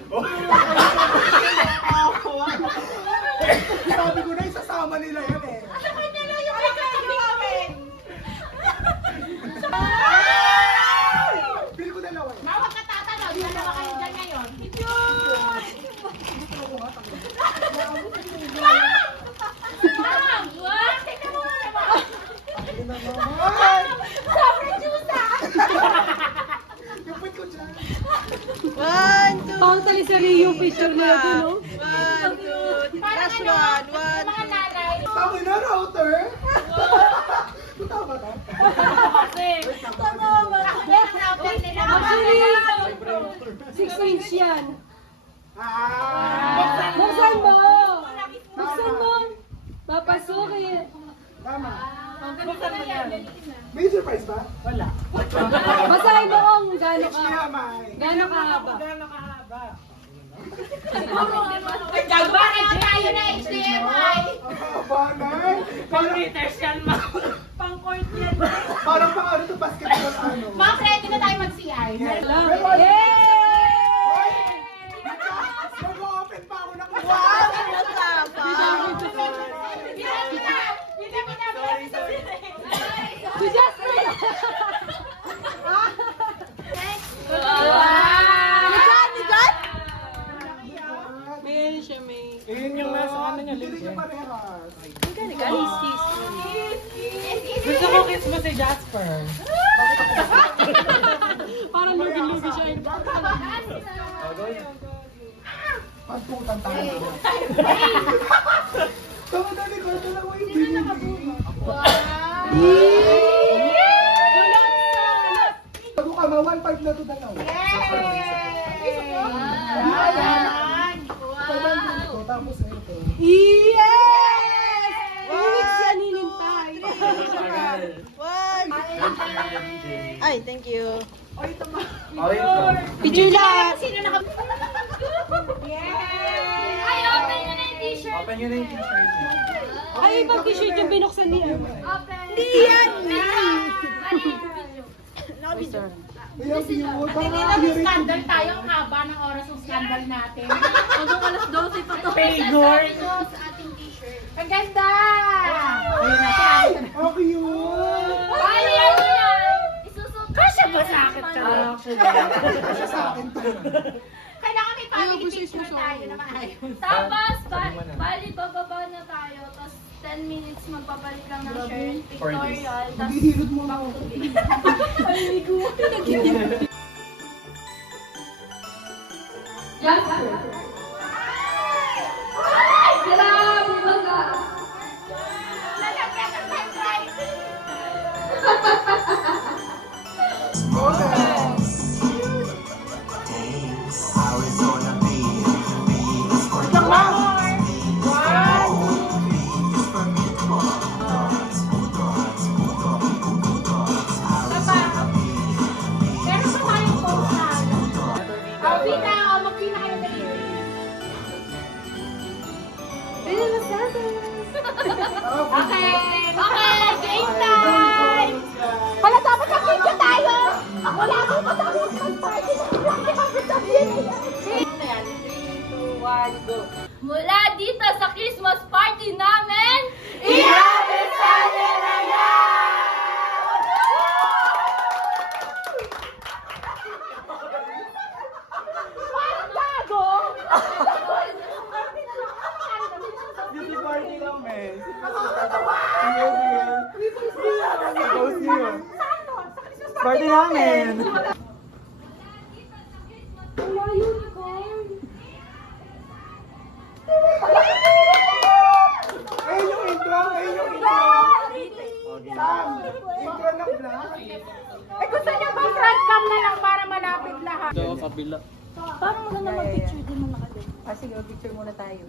Sabi ko na isasama nila yan eh. Feel ko dalawa yun. Mawag ka tatanaw. Dalawa kayo dyan ngayon. Ma'am! What? Tingnan mo muna ba? Sobrang juice ah! Kapit ko dyan. Totally seryo yung picture na ito, no? Parang ano, mga nanay. Tama na, router. Tama ka? Actually, 6 inch yan. Ah. Buksan mo! Buksan mo! Papasukin! Tama. May surprise ba? Basahin mo kung gaano ka. HDMI. Gaano kahaba. Bakit tayo na HDMI? Banay. Parang pang ano to, basketball ano. Ma'am, ready na tayo mag-CR. Meron. Yay! Mag-open pa ako ng Si Jasper! May siya, may... Yun yung nasa ano niya, Hindi niya parehas. Gusto ko kiss mo si Jasper. Parang lugi-lugi siya. Pagputan tayo. Tama na ni Carl, dalawa yung binibigay. Bago ka ma, 1.5 na to dalawa. Tapos ito. Yes! Iwig siya nilintay. Ay, thank you. Oh, yun. Picture lahat. Ay, open na na yung t-shirt. Open nyo na yung t-shirt niya. Ay, ibang t-shirt yung binuksan niya. Open. Hindi yan! Ayan, cute. Tinila ng scandal tayo. Ang haba ng oras ng scandal natin. Hanggang alas 12 pa to. Pagor. Sa ating t-shirt. Ang ganda! Ayun na siya. Oh, cute. Bali, ano yan? Isusunod. Kasya ba sa akin to? Kasi sa akin to. Kailangan may family picture tayo na maayos. Tapos, bali, bababa na tayo. Tapos, 10 minutes magpabalik lang ng shirt. Pictorial. Tapos, Hihilot mo na ako. Jasper. Ay! Grabe baga. lalagyan ng typewriter. Meron pa tayong post na ano. Pina, mag-pina kayo na rin. Okay, game time! Hala, dapat sa video tayo! Wala akong matapos mag-party na Mula dito sa Christmas party namin, ihabit sa nila Parang gago! Beauty party lang, men. Post niyo. Party namin. Ayun yung intro, ayun yung intro. Sam, intro ng vlog. Eh, gusto niya ba front cam na lang para malapit lahat? Ito, kabila. Parang maganda mag-picture din mo nakadip. Ah, sige, picture muna tayo.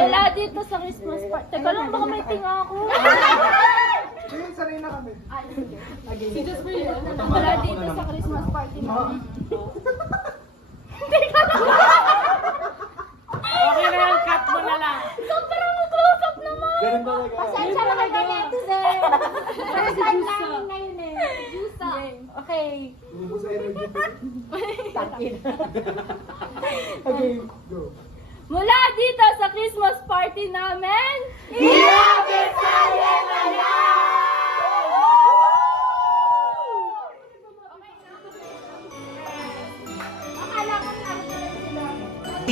Wala dito sa Christmas party. Teka lang, baka may tinga ako. Ayun, sanay na kami. Wala dito sa Christmas party mo. Okay na lang, cut mo na lang. Sobrang close up naman. Ganun talaga. Pasensya na kayo next day. First time namin ngayon eh. Yusa. Okay. Ubus sa energy. Okay, go. Mula dito sa Christmas party namin,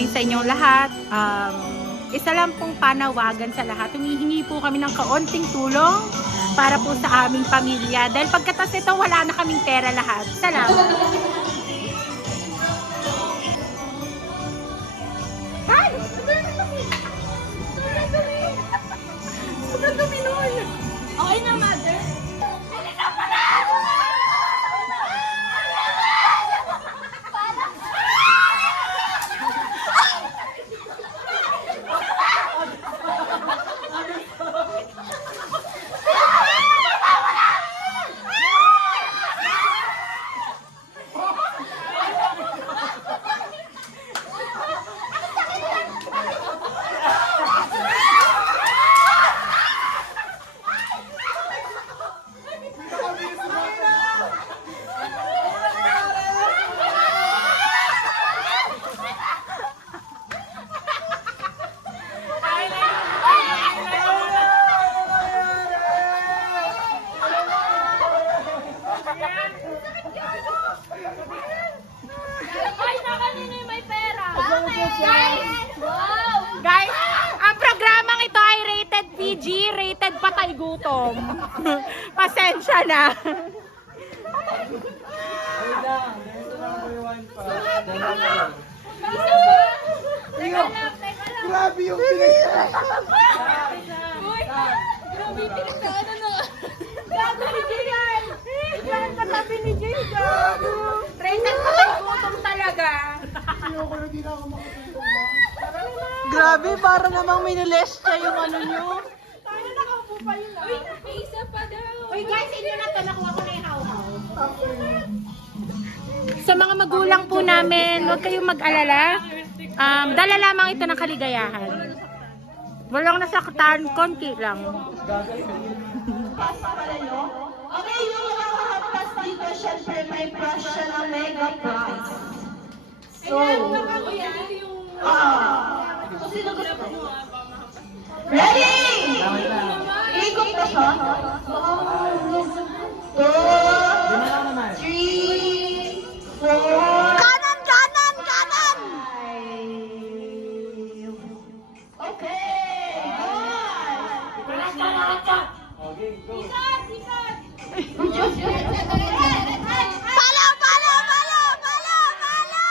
Sa inyong lahat, isa lang pong panawagan sa lahat. Humihingi po kami ng kaunting tulong para po sa aming pamilya. Dahil pagkatas ito, wala na kaming pera lahat. Salamat. okay na, mother. Ay, na kanina yung may pera. Guys! Wow! Guys, ang programang ito ay rated PG, rated patay gutom. Pasensya na. Teka lang, teka lang. Grabe yung pinagsa. Uy! Grabe yung pinagdaanan na. Gago ni Jay! Diyan katabi ni Jay, gago! Rated patay gutom talaga. Ayoko na, di na ako makatulog na. Grabe, para namang minilesta yung ano nyo. Uy, may isa pa daw. Uy guys, inyo na to. Nakuha ko na yung hawhaw. Sa mga magulang po namin, huwag kayong mag-alala. Dala lamang ito ng kaligayahan. Walang nasaktan, konti lang. Okay, yung mga kahampas dito, syempre may prize siya ng mega prize. So, kung sino gusto mo. Ready? Ikot na siya. 1, 2, 3, 4. Kanan, kanan, kanan! Okay. Palo, palo, palo, palo, palo!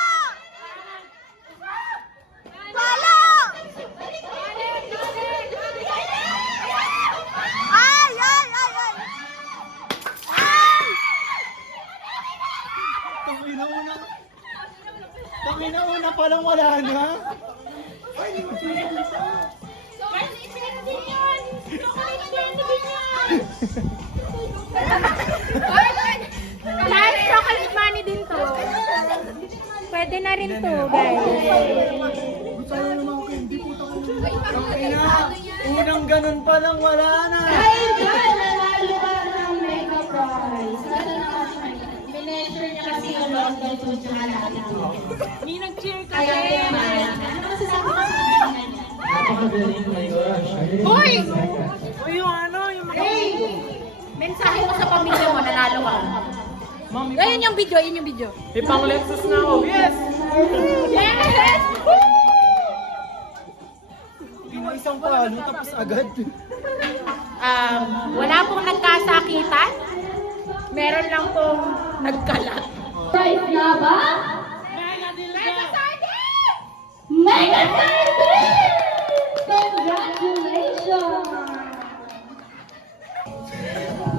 Palo! Ay, ay, ay, ay! Ay! Tangina-una palang wala na. Last chocolate money din to. Pwede na rin to, guys. Sa'yo yung mga candy, puta ko. Tangina, unang ganun palang wala na. Dahil dyan, nanalo ka ng mega prize. Mineasure niya kasi yung local food sa halala. Hindi nag-cheer ka. Kaya naman. Ano masasabi ka sa kanila? Napakagaling, my gosh. Hoy! O yung ano, yung mga... Mensahe mo sa pamilya mo, nanalo ka. Mami, Ayun yung video, yun yung video. ipang Lexus na ako. Yes! Yes! Isang palo, tapos agad. Wala pong nagkasakitan. Meron lang pong nagkalat. Prize nga ba? Mega Sardine! Congratulations!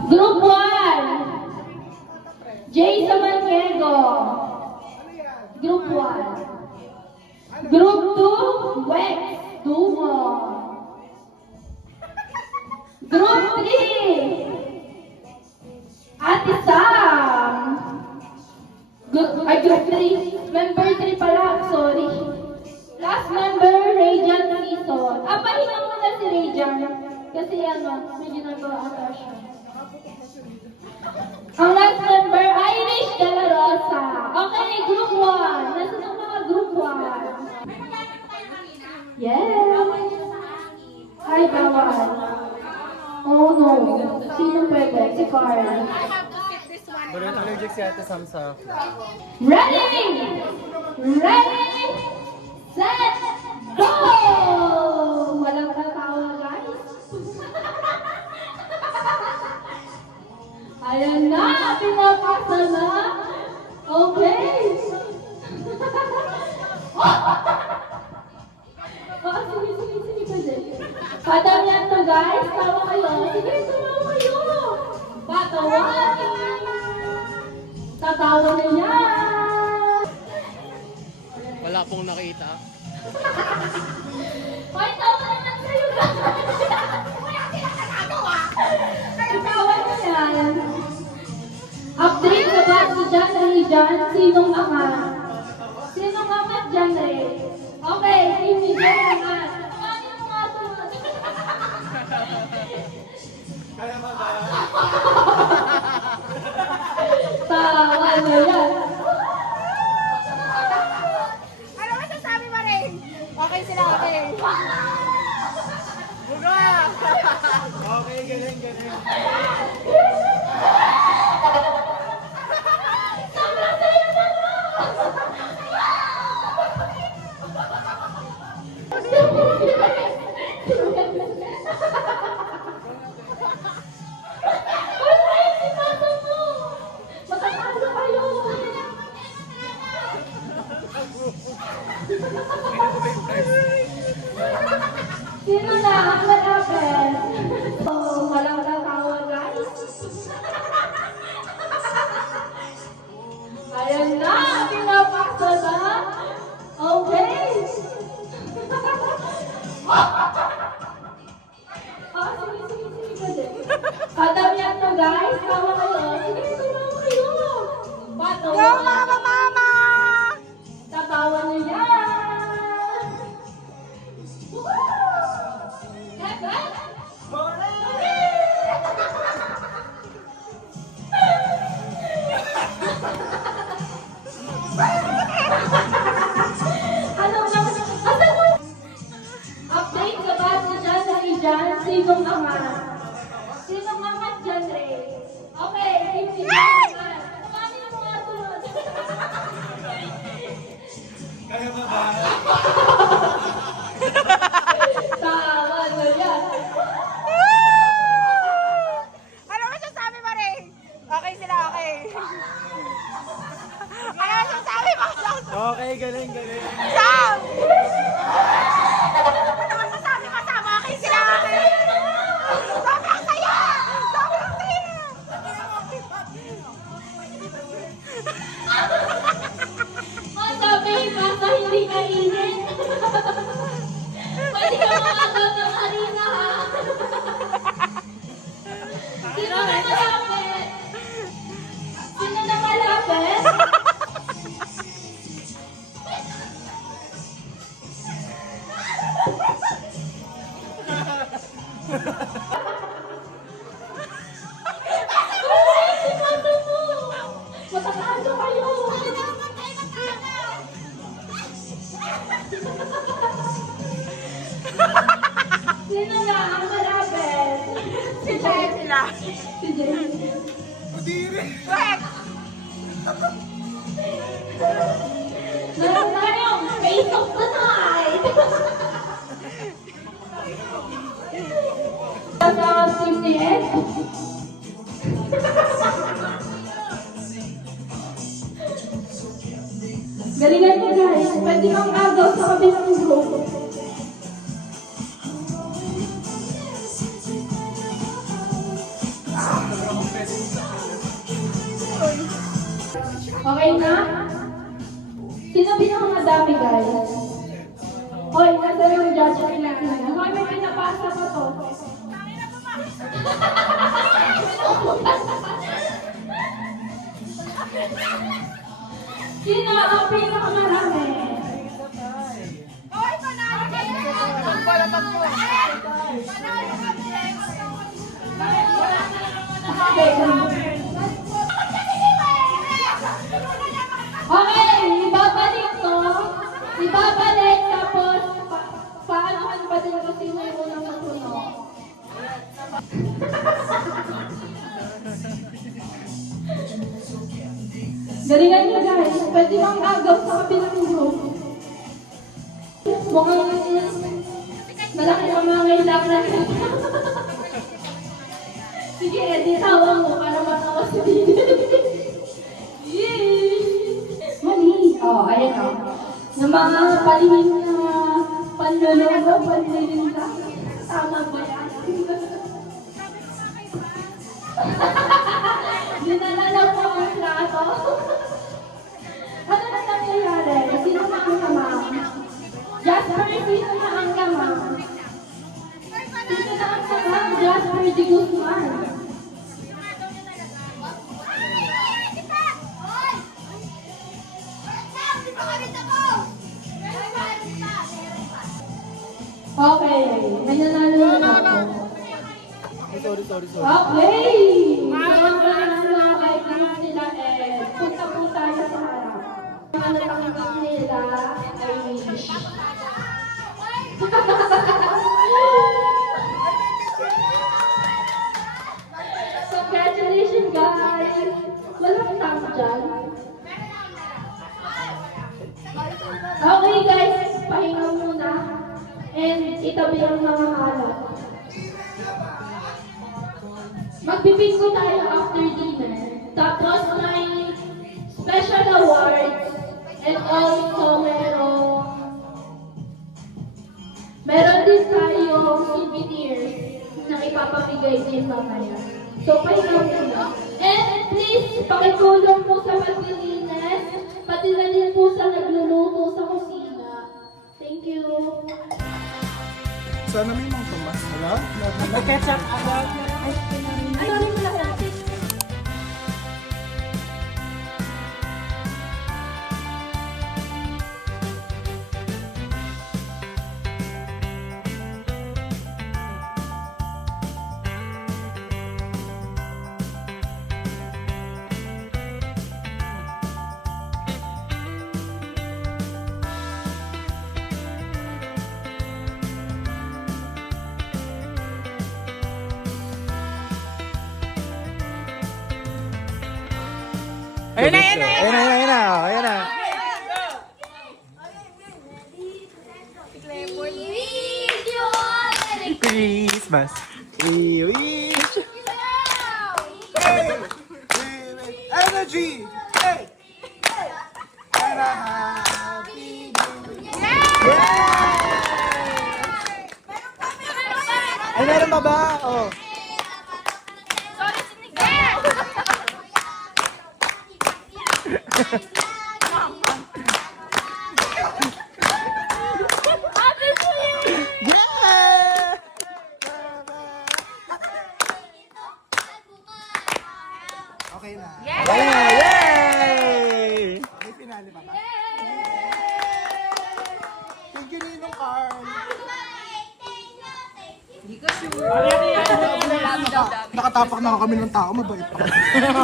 Group 1, Jay Samaniego. Group 1. Group 2, Wex Dumon. Group 3. Ate Sam. Group 3. Member 3 pala, sorry. Last member, Rajan Season. Pahinga muna si Rajan. Kasi medyo nag-ata siya. Ang last member, Irish De La Rosa. Okay, group 1. Nasaan ang mga group 1? Yes. Ay, bawal. Oh no. Sino pwede? Si Carl. Bakit allergic si Ate Sam sa Ready! Ready! Set! Go! Walang tatawa, guys. Ayan na! Pinapasa na! Okay! Sige, pwede. Padam yan to, guys. Tawa kayo. Sige, tawa kayo. Patawagin! Tatawa na yan! Wala pong nakita. Hoy, tawa naman sa'yo, guys! Wala sila nakagawa! Tatawa na yan! Update sa batch ni John Ray dyan. Sinong angat? Sinong angat dyan, Ray? Okay, hindi dyan angat. Tawagin mo nga ito. Kaya ba ba? Tawa na yan. Ano masasabi mo rin? Okay sila, okay. Okay, galing. Sobrang saya na Matatalo kayo! Sino na ang malapit? Oh, walang tatawa, guys. Ayan na! Pinapaksa na! Okay! Sige, pwede. Padamyan to, guys. Tawa kayo. Sige, tawa kayo. Batawa. Go, mama! Tatawa na yan. Yes, right? Ano na? Asan mo? Update sa batch ni John Ray dyan. Sinong angat? Sinong angat dyan, Ray? Okay, hindi dyan angat. Tawagin mo nga ito. Kaya ba ba? Tawa na yan. Ano masasabi mo rin? Okay sila, okay. Ano masasabi mo? Okay, galing. Sam! Ano masasabi mo, Sam? Okay sila, okay. Sobrang saya! Sobrang saya! Ang sabi, basta hindi kainin. Pwede ka makagaw ng harina, ha? Sino na malapit? Sino na malapit? Matatalo kayo! Sino na ang malapit? Si Jesila. Si Jay. Correct! Meron tayong face of the night! Sa team ni Ed. Galingan mo, guys. Pwede kang agaw sa kabilang group. Okay na? Sino pinakamadami, guys? Hoy, nasa yung judge natin. Hoy, may pinapasa pa to. Sino ang pinakamarami? Okay, ibabalik to. Ibabalik tapos paano ba din ko sino yung unang matuno? Galingan nyo guys, pwede bang agaw sa kabilang group? Mukhang malaki ang mga kailangan. Sige, edit tawa mo para matawa si Dini. Mali. Oh, ayan o. Ng mga palihim na panloloko, panlilin ka. Tama ba yan? Dinalala po ang plato. Ano na nangyayari? Sino na ang kamang? Jasper, sino na ang kamang? Sino na ang kamang? Jasper de Guzman. Okay, may nanalo na ako. Sorry. Okay! Ngayon ko na lang kay class nila punta po tayo sa harap. Ang natanggap nila ay wish. Congratulations guys! Walang tama dyan. Okay guys, pahinga muna. And itabi ang mga halat. Magbibingo tayo after dinner. Tapos may special awards and also meron din tayong souvenirs na ipapamigay din mamaya. So, pahinga muna. And please, pakitulong po sa paglilinis, pati na din po sa nagluluto sa kusina. Thank you. Sana may mga tumas. Wala? Ketchup agad. Ano rin mo lang? Ayun na. Christmas. We wish. Energy! Hey! And a happy Ay, meron pa ba? Oh. Yeah! Okay na. Yay! May pinali pa ba? Thank you, Ninong Carl. Nakatapak na kami ng tao, mabait pa.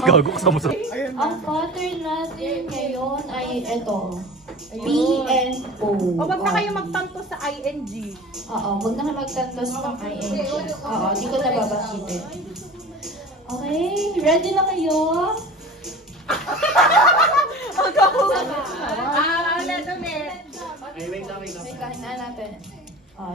Gago ka sa muso. Ang pattern natin ngayon ay ito. P and O. O wag na kayo magtanto sa ING. Oo, huwag na kayo magtantos ng ING. Oo, di ko nababanggitin. Okay, ready na kayo? Ulit. Ay, wait lang. May kahinaan natin.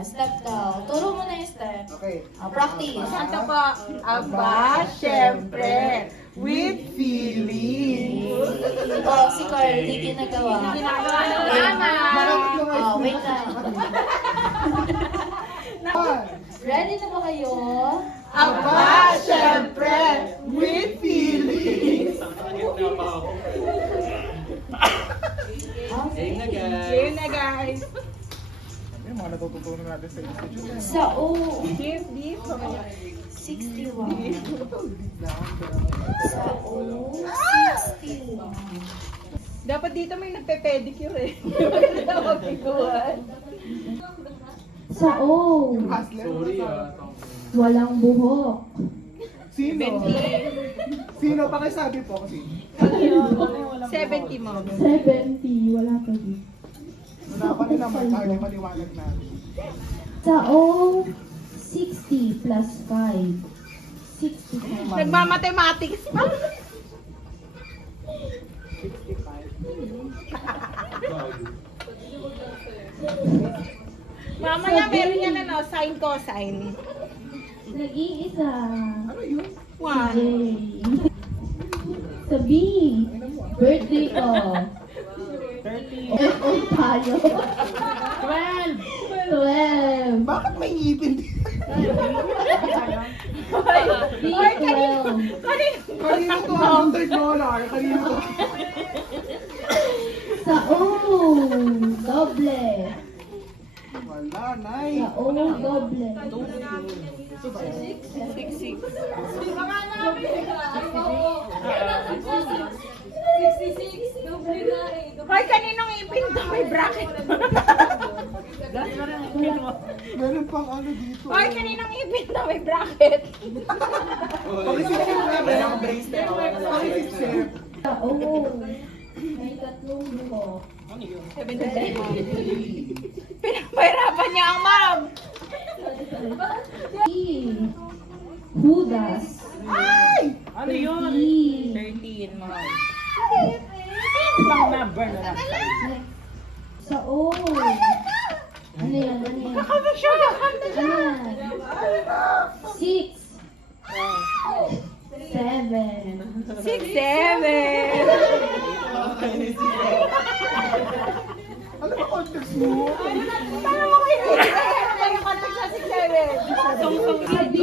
Step daw. Turo mo na yung step. Okay. Practice. Ito po. Aba, syempre. With feeling. Si Carl, di ginagawa. Ginagawa ng mama. Wait lang. Ready na ba kayo? Aba, syempre. With feeling. Game na, guys. Yun na guys. mga natututunan natin sa institute. Sa O. Beef. 61. Sa O. 61. Dapat dito may nagpe-pedicure eh. Sa O. Hustler. Walang buhok. Sino? Sino? Pakisabi po kasi. 70 mo. 70. Wala pa din. Wala pa rin naman. Kaya maliwanag natin. Sa O. 60 plus 5. 65. Nagmamathematics pa. Mamaya meron yan ano, sine cosine. Nag-iisa. Ano yun? J. Sa B. Birthday ko. F.O. tayo. 12. Bakit may ngipin din? B12. Kanino to $100? Kanino to? Sa O. Doble. Wala, nay. Sa O. Doble. 66. Hoy, kaninong ipin to? May bracket. Meron pang ano dito. Hoy, kaninong ipin to? May bracket. Pakisip na. Meron akong bracelet. Pakisip. Sa O. May tatlong buhok. 73 mo. Pinapahirapan niya ang mom. E. Judas. Ano yun? E. 13 mo. Ibang number na lang. Next. Sa O. Ano yan? Ano yan? Ano siya? Ano yan? 6. 7. 6, 7. Ano ba context mo? Paano mo kayo? Ano yung context sa 6, 7? Sa B.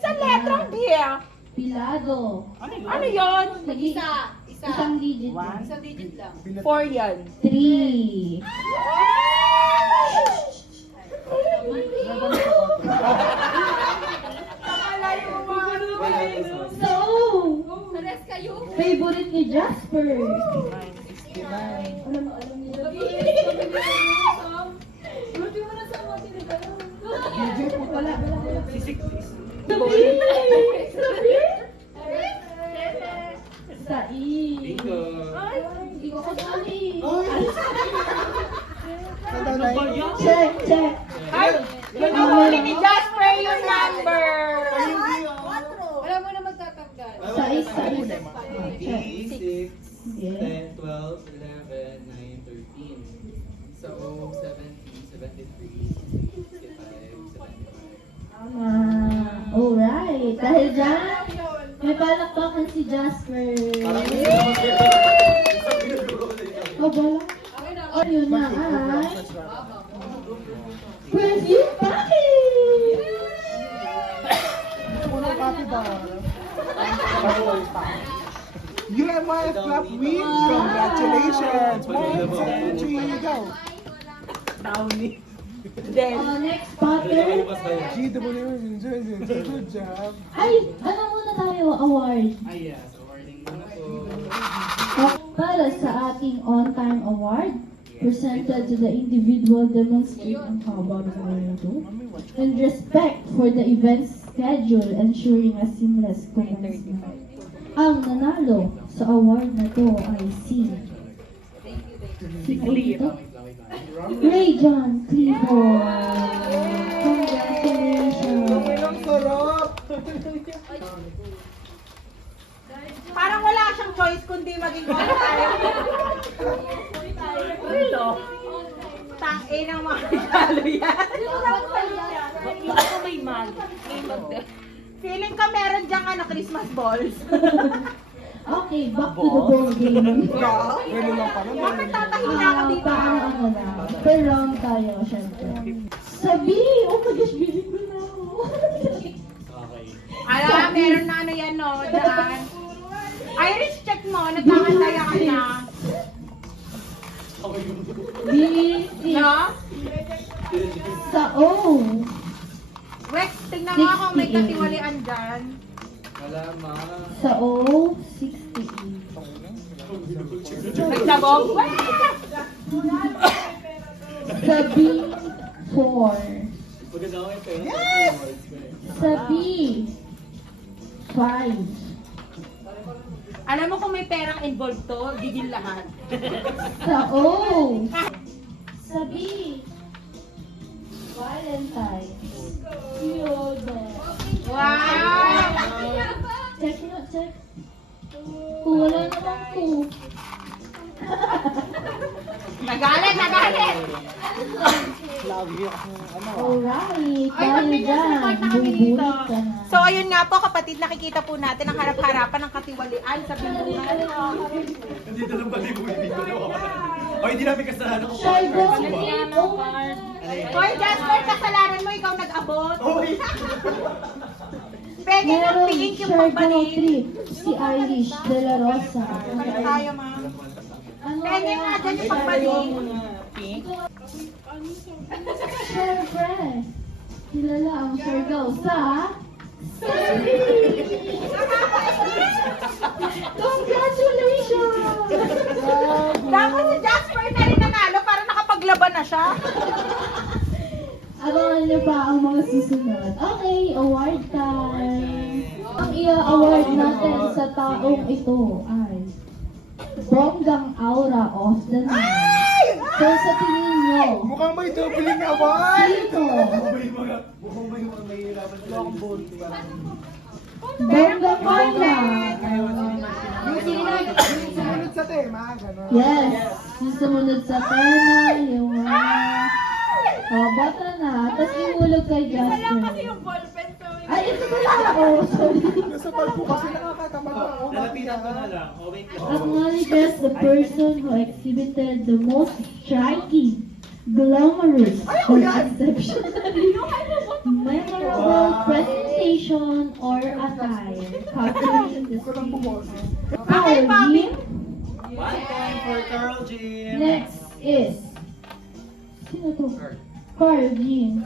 Sa letrang B ah. Pilado. Ano yun? Isang digit. 4 yan. 3. So, favorite ni Jasper. Alam ni DJ po pala. Sa E. Hindi ko kasali. Saan daw, nay? Check. Ay, yun ang huli ni Jasper yung number. Sa isa. Check. 6, Yeah. 10, 12, 11, 9, 13. So, 70, 73, 65, 75. Tama. Alright. Dahil dyan, may palakpakan si Jasper. Oh, bala. Oh, yun na ay. Perfume package! Unang copy ba? UMYF Club wins! Congratulations! 1, 2, 3, go! Then, Next pattern. GW, good job! Ay, ano muna tayo? Award. Ay, yes. Awarding muna po. Para sa ating on-time award, presented to the individual demonstrating haba ng ito, and respect for the event schedule ensuring a seamless commencement. Ang nanalo sa award na to ay si Ray John Clifford. Congratulations! Ang sarap! parang wala siyang choice kundi maging on-time. Ulo. Tang-in ang mga regalo yan. Ako may mag. Feeling ko meron dyang Christmas balls. Okay, back to the ball game. Ganun lang pala. Bakit tatahina ako dito? Paano na? Per round tayo, syempre. Sabi! Oh my gosh, bibig ko na ako. Ala, meron na ano yan, no? Daan. Iris, check mo. Nagkakandaya ka na. Busy. No? Sa O, Rex, tingnan mo kung may katiwalian dyan. Wala, ma. sa O, 68. Nagsabog. Sa B, 4. Maganda ko yung pera. Sa B, 5. Alam mo kung may perang involved to, gigil lahat. Sa O, sa B, Valentine. Theodore. Wow! Check mo, check. Kung wala naman 2. Nagalit, nagalit! Alright, Ay, dahil mag-fingers dyan, record na kami dito. bubulit ka na. So, ayun nga po, kapatid, nakikita po natin ang harap-harapan ng katiwalian sa bibunan. Nandito lang pala yung video na wala. O, hindi namin kasalanan kung Shy bakit girl, ba? oh my Hoy, Jasper, kasalanan mo, ikaw nag-abot. Oy! Pwede mo, Meron pink yung Shargo pagbalik. trip, si Irish de la Rosa. Balik tayo, ma'am. Ano Pwede nga dyan yung pagbalik. Siyempre, kilala ang Shargo sa Congratulations! Dapat si Jasper na rin nanalo para nakapaglaban na siya. Abangan niyo pa ang mga susunod. Okay, award time. Ang i-award natin sa taong ito ay Bonggang Aura of the Night. So sa tingin niyo, Mukhang may doubling award! sino? Mukhang may mahirapan sila yung bolt. Bonggang Aura. Yung sumunod sa tema, gano'n. Yes, yung sumunod sa tema, yung bata na. Tapos imulog kay Jasper. Ay, ito pala ako. Sorry. Nasa palpo kasi nakakatamad ako. Lalapitan ko na lang. O, wait lang. Acknowledges the person who exhibited the most striking, glamorous, or exceptionally memorable presentation or attire capturing the Gusto lang bumoses. Carl Jim. 1 point for Carl Jim. Next is sino to? Carl Jim.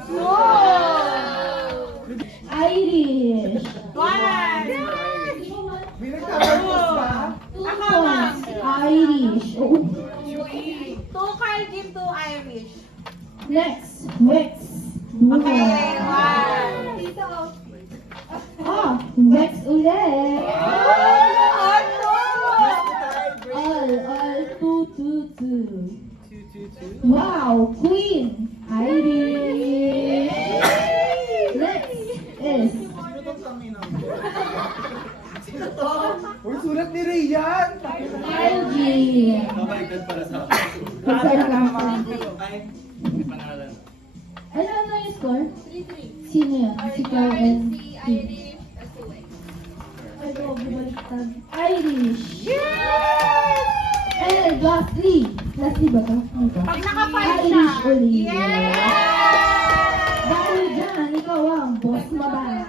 Irish. May nagtatanggos ba? 2 points. Irish. Oh. 2 Carl Jim, 2 Irish. Next, Wex. Okay, wow. Wex ulit. Oh, All 2-2-2. Wow, Queen. Irish. Next is Uy, sulat ni Ray yan! LG. Nabaliktad para sa akin. Ay, may pangalan. Ano yung score? 3-3. Sino yan? Si Carl and Queen. Ay, bumaliktad. Irish. And lastly. Lastly ba ito? Pag naka-five siya. Irish ulit. Yeah! Dahil dyan, ikaw ang boss mabang.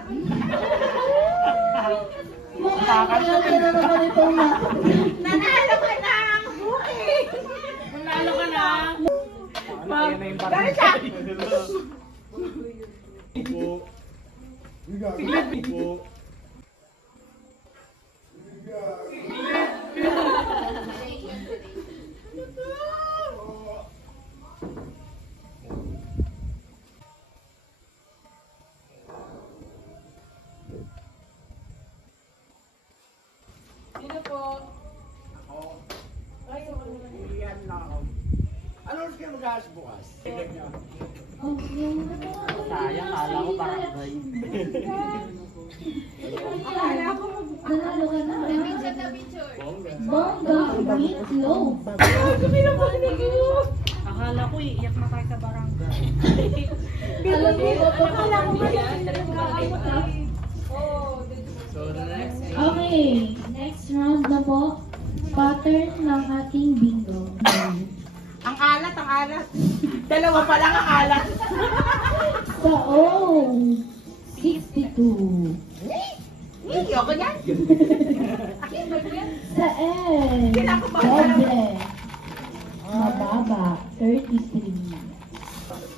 Mukhang kaya na naman itong Nanalo ka na! Okay! Nanalo ka na! Dahil siya! Ano oras kayo mag-aas bukas? Sayang, kala ko barangay. Nanalo ka na. Bongga meatloaf. Akala ko iiyak na tayo sa barangay. Alam mo, Akala ko ba yan? So, the next is... okay, next round na po. Pattern ng ating bingo. Ang alat, ang alat. Dalawa pa lang ang alat. Sa O, 62. Ayoko niyan. Sa N, doble. Mababa, 33.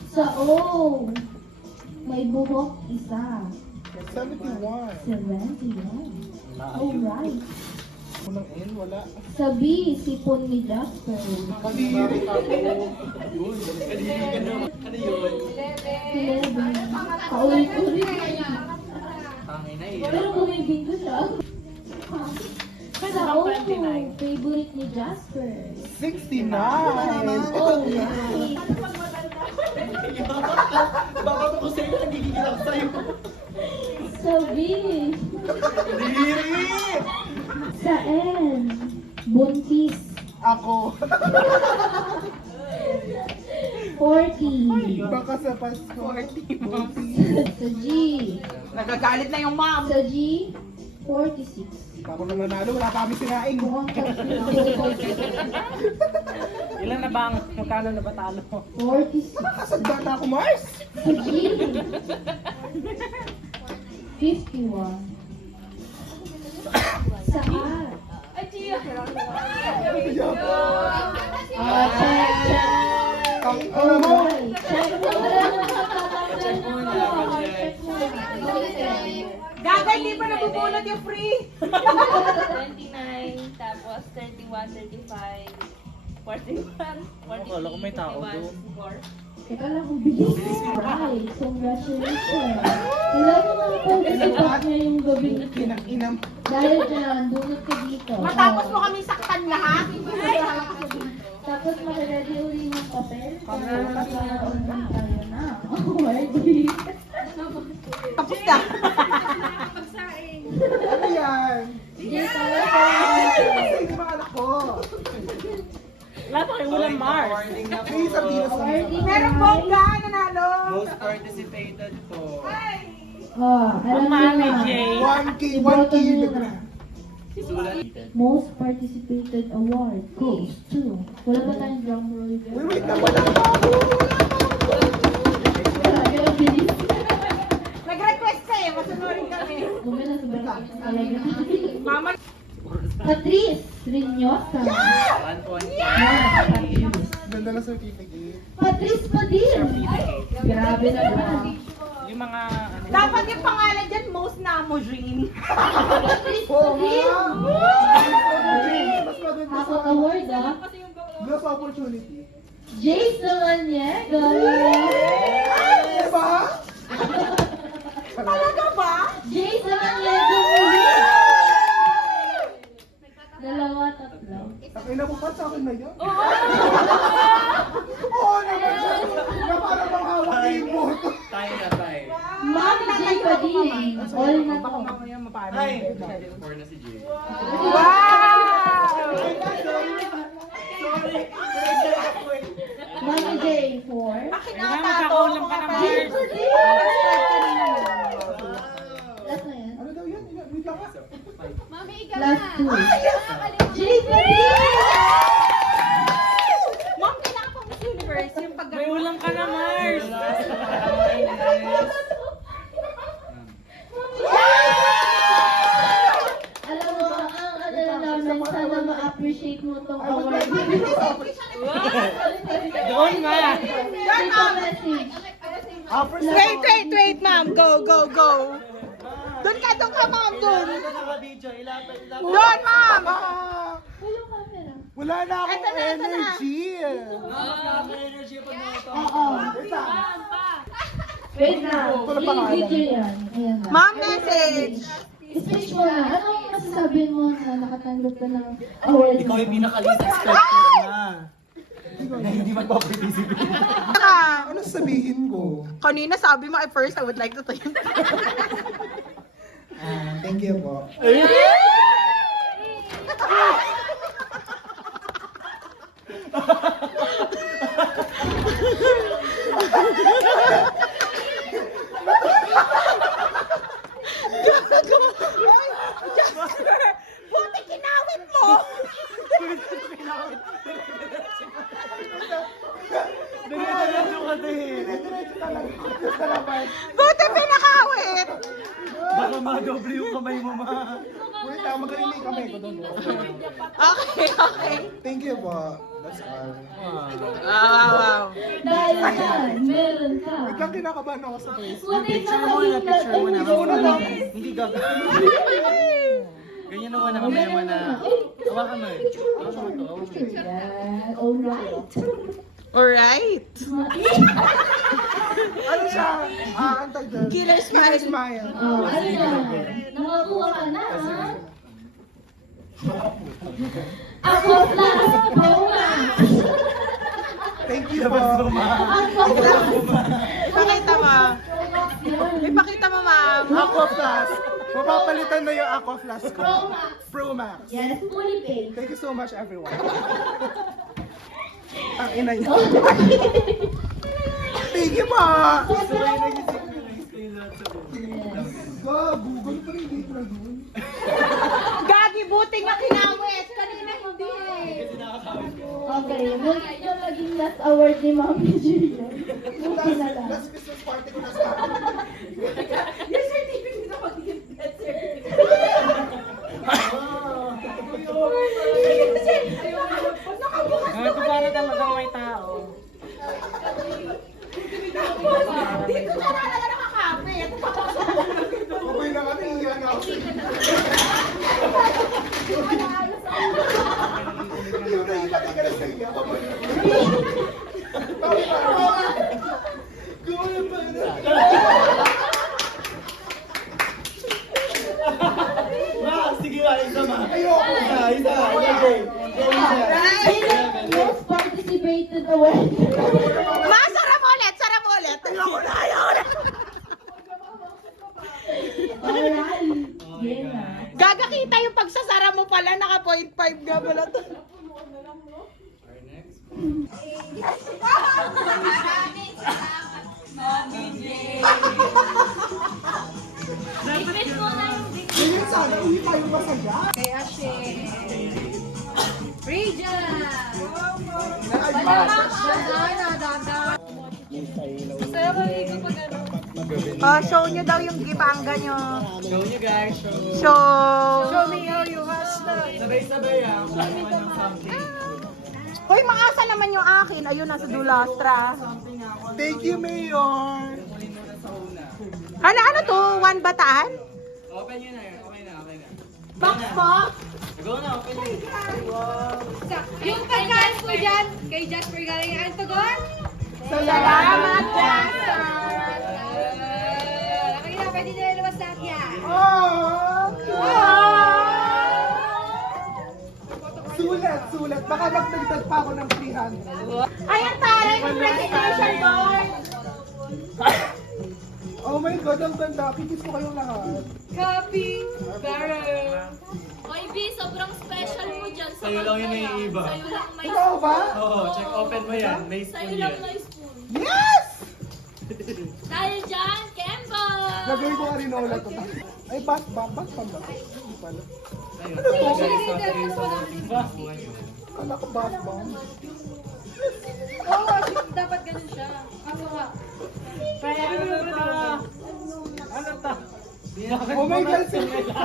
Sa O, May buhok, isa. 71. 71. Alright. Unang N, wala. Sa B, sipon ni Jasper. Kadiri ako. 11. Paulit-ulit. Tangin na eh. Pero bumibing ko siya. Sa O, favorite ni Jasper. 69. Alright. Bakit ako sa'yo nagigigil ako sa'yo? Sa B, Diri! sa N, buntis. Ako. 40. Baka sa Pasko. 40. Sa G, Nagagalit na yung mom. sa G, 46. Ako nang nanalo, wala pa kami sinaing. Mukhang Ilan na bang? Magkano na ba talo? 46. Kasagda na ako, Mars! Sa G, 51. Sa R, check. Ang mo! Alright, check mo. Wala naman matatanggal ng color. Check mo. Gaga, hindi pa nabubunot yung free. 29, tapos 31, 35, 41, 43, Akala ko may tao 51, doon. 4. Teka lang, ang bilis. Right, congratulations. Ilan mo nga po isipat niya yung gabing ito. Inang Dahil dyan, bunot ka dito. Matapos Oh. mo kami saktan lahat. Tapos makiready uli ng papel. Para magkakaroon din tayo na. Awardee. Tapos na. Ano yan? Hindi tayo pa. Kasi yung mga anak ko. Wala pa kayo walang Mars. May isang dino sa Awardee. Meron bongga, nanalo. Most participated po. Oh, alam niyo na. 1K, 1K Iboto niyo yung na. Sulat. Most participated award goes to... Wala ba tayong drum roll? Wait na, wala na ako. Grabe, ang bilis. Nag-request ka eh, masunurin kami. Bumila sa barangay talaga. Mama, Patrice Rinyosa. 1 point. Ganda na certificate. Patrice Padil. Grabe naman. Yung mga ano. dapat yung pangalan dyan, most Namojin. Patrice Oo Padil. nga! Mas maganda Ako sa award ah. Lost opportunity. Jace Samaniego. Diba? Talaga ba? Jace Samaniego muli. Dalawa, tatlo. Ang inabukat sa akin na yun. Oo naman siya. Na parang bang hawak na yung boto. Tayo na tayo. Ma'am J. Padil. All na to. Ay! 4 na si Jay. Wow! Mami J. 4. Bakit nakatato? ka na, Jace Mars. Padil. Last na yan. Ano daw yan? Wait lang nga. Last two. Jace Padil. Mom, kailangan pang Miss Universe yung pag May ulang ka na, Mars. Alam mo, ang ano namin, sana ma-appreciate mo tong I would award. like to Doon nga. Dito message. Wait, ma'am. Go. Doon ka, ma'am. Doon. Doon, ma'am. Uy, yung camera. Wala na akong Eto na. energy. Oo. Wait na. Wala Yung pangalan. video yan. Ayan na. Ma'am, message. Speech mo na. Anong masasabi mo na nakatanggap ka ng award? Ikaw yung pinaka-least expected na. Na hindi magpa-participate. Ano sabihin ko? Kanina sabi mo at first, I would like to tell you. Thank you po. Buti kinawit mo. Diretso talaga. Buti pinakawit. Baka madoble yung kamay mo, ma. Wait lang, magaling na yung kamay ko doon. Okay, okay. Thank you po. That's all. Wow. Dahil dyan, meron ka. Wait lang, kinakabahan ako sa face. Picture mo na. Hindi gaga. Ganyan naman na kamay mo na. Hawakan mo eh. Hawakan mo to. Yan, alright. Alright. Ano siya? Ang tag doon. Killer smile. Killer smile. Oh, ano na? Nakakuha ka na, ha? Ako plus Pro Max. Thank you po. Ako plus Pakita mo. Ipakita mo, ma'am. Aqua Plus. Mapapalitan na yung Aqua Plus ko. Pro Max. Pro Max. Yes, fully paid. Thank you so much, everyone. Ang ina niya. Thank you po. Google pa rin dito na doon. Gagi, buti nga kinawit. Kanina hindi eh. Okay, will ito maging last award ni Mami Julia. Buti na lang. Last Christmas party ko na sa akin. Yung certificate na magiging death certificate. Ito para talagang may tao. Dito ka na lang nakakapit. Okay na kami, iyan ako. Ilagay ka na sa iya. Gawin pa na. Ma, sige ma, isa ma. Ayoko. Isa. Most participated award. Ma, sarap ulit. Sarap ulit. Ayoko na. Alright. Yan na. Gagakita yung pagsasara mo pala. Naka 0.5 nga pala to. Ngayon sana, uwi tayo masaya. Show nyo daw yung gipanga nyo. Show nyo guys. Show me how you Sabay-sabay ah. Show mo ng something. Hoy, maasa naman yung akin. Ayun, nasa Dulastra. Thank you, Mayor. Ano to? One bataan? Open nyo na yun. Okay na. Box po? Go na, open nyo. Yung pagkain po dyan, kay Jasper galing ang tugon. Salamat, Jasper! Kaya pwede na lumabas lahat yan. Sulat. Baka magdagdag pa ako ng 300. Ay, ang taray ng presentation board! Oh my God, ang ganda. Kikis ko kayong lahat. Copy, barrel. Oy, B, sobrang special mo dyan. Sa'yo lang yun naiiba. Sa'yo lang may Ikaw ba? Oo, check open mo yan. May Sa'yo spoon lang yan. may spoon. Yes! Dahil dyan, Kembo! Gagawin ko nga rin ulat to. Ay, bat ba? Hindi pala. Ayun, so guys, natin sa ating buwan nyo. Kala ko bat ba? Oo, dapat ganun siya. Ako nga. Ano ta? Oh my God, candle ka.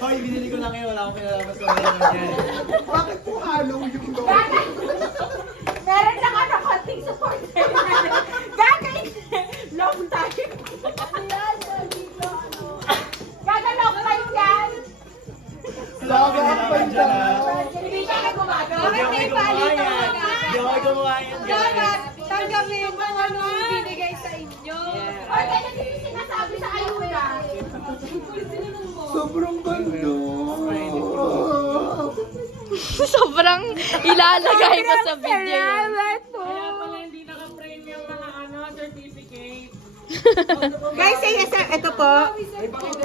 Hoy, binili ko lang kayo. Wala akong kinalaman sa mga yan. Bakit po halo yung logo? Meron na ka na konting supporter. Gagay! Long time. Gaga long time yan. Laga ang panda. Hindi siya na gumagawa. Hindi ako may gumawa yan. Hindi ako may gumawa yan, guys. Dapat, tanggapin mo ano yung binigay sa inyo. Or kaya din yung sinasabi sa ayuda. Sobrang ganda. Sobrang ilalagay ko sa video yun. Kaya pala hindi naka-frame yung mga certificate. Guys, say yes, sir. Ito po.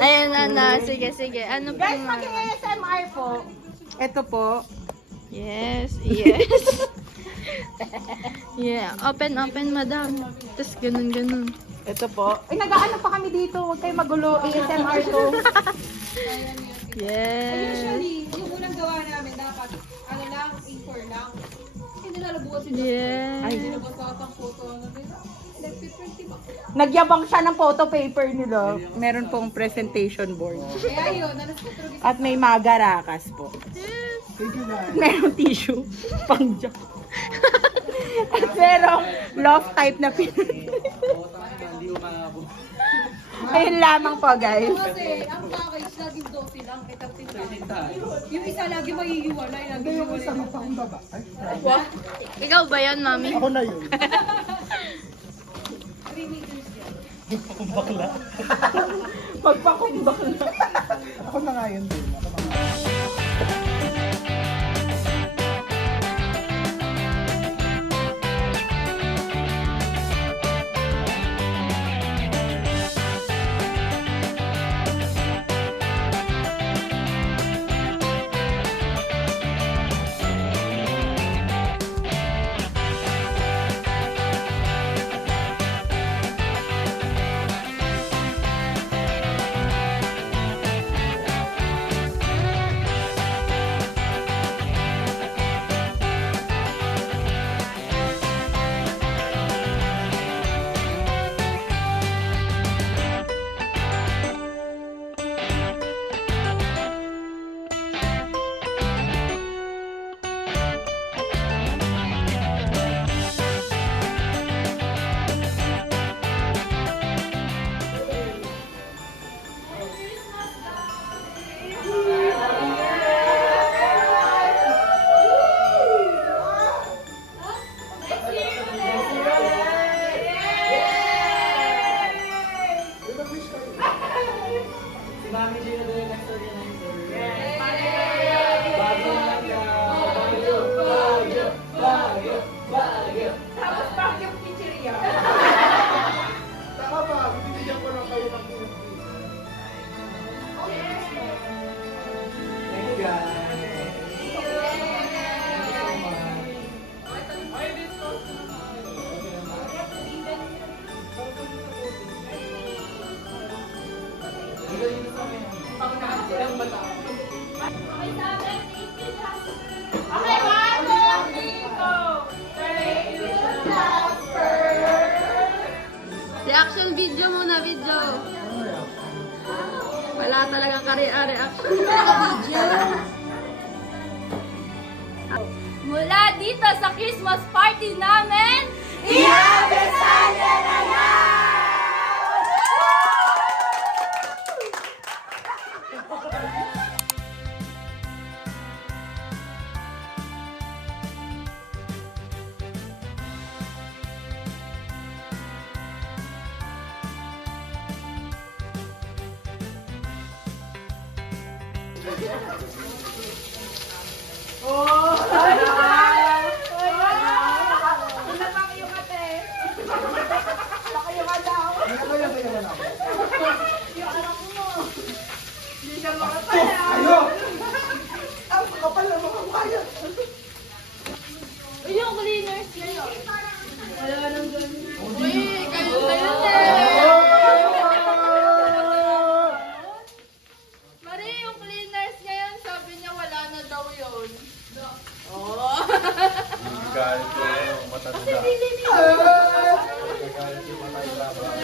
Ayan na. Sige. Ano po Guys, nga? mag-ASMR po. Ito po. Yes. Yeah. Open, madam. Tapos ganun. Ito po. Ay, nag-ano pa kami dito. Huwag kayo magulo. ASMR to. Yes. Usually, yung unang gawa namin, dapat, ano lang, A4 lang. Hindi nalabukas yung Yes. Hindi nalabukas ang photo. Electric Nagyabang siya ng photo paper nila. Meron pong presentation board. Kaya yun, nalas ko tulog. At may magarakas po. Thank you, guys. Meron tissue. Pang joke. Pero love type na Hindi umabot. Ayun lamang po, guys. Kasi, ang package, laging 12 lang. Kita yung isa lagi mahihiwalay. Lagi Hindi yung isa magpakumbaba. Ay, Ikaw ba yan, mami? ako na yun. Magpakumbak na. Ako na nga yun din. Ako na nga. Mami, Gina, do yung next story na Tapos bakit yung pizzeria? Tama ba? Binibigyan ko lang kayo ng pinag. Thank you, guys. Okay, 1, 2, 3, go! Reaction video muna, video. Wala talagang reaction. Mula dito sa Christmas party namin, Ihabesaya na yan! Ano yung kaya na ako? Ayo! Ang kapal na mga kaya! yung cleaners ngayon. Wala nang ganun. Uy, kayo Mari, yung cleaners ngayon, sabi niya wala na daw yun. Oh.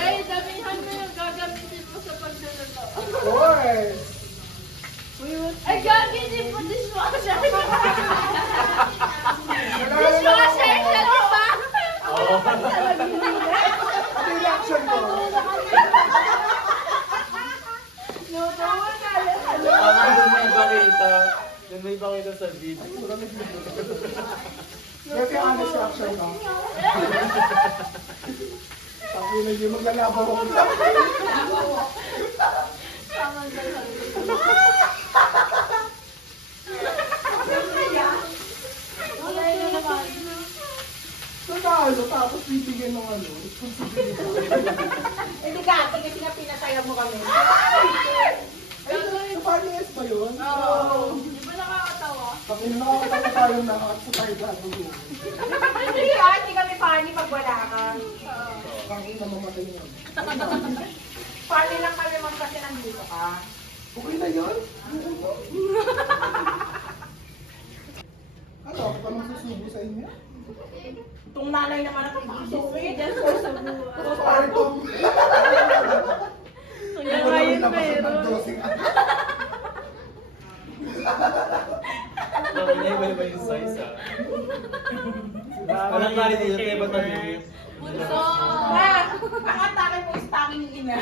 Ay, damihan mo yung gagamitin mo sa pagluluto. Of course! Ay, gagamitin mo dishwasher. Dishwasher siya, di ba? Ano yung reaction ko? Luto mo na. Doon may pakita. Doon may pakita sa video. Kasi ang honest reaction ko. Tapos na yung maglalabaw ako. Natalo, tapos bibigyan ng ano, responsibility. Hindi ka, kasi nga pinataya mo kami. Ay, sa Parlias ba yun? Oo. Di ba nakakatawa? Pag nakakatawa tayo na, at tayo bago yun. Hindi kami funny pag wala ka. Pang ina mamatay yun. Funny lang kami ma'am kasi nandito ka. Okay na yun? Ano, ako pa magsusubo sa inyo? Itong nanay naman ang ibig. Diyan susubo. ina.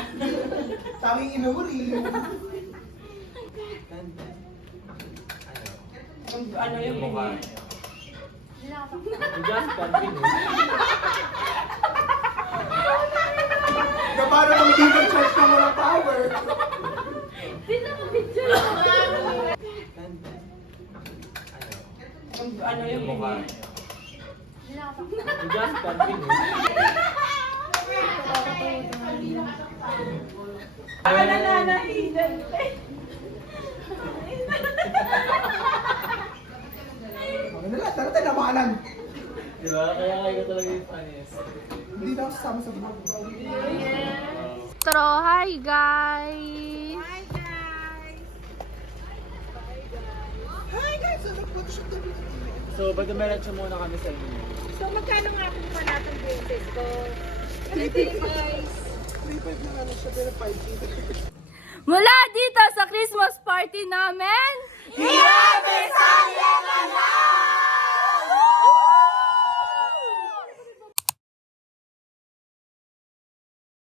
Tanging ina mo rin. Ano yung mukha pinili? niya. Just continue. Na para bang di mag-charge ka walang power. Ano yung mukha pinili? niya. Just continue. Ako nananahidan. Ano na lang, tara tayo namahalan. Diba? Kaya kayo talaga yung funniest. Hindi na ako sasama sa vlog. Tro, hi guys! Hi guys! Ano po ito siya tabi? So, magdamiretso muna kami sa inyo. So, magkano nga po pa natin princess ko? 3.5 na ano siya, pero 5K. Mula dito sa Christmas party namin, Happy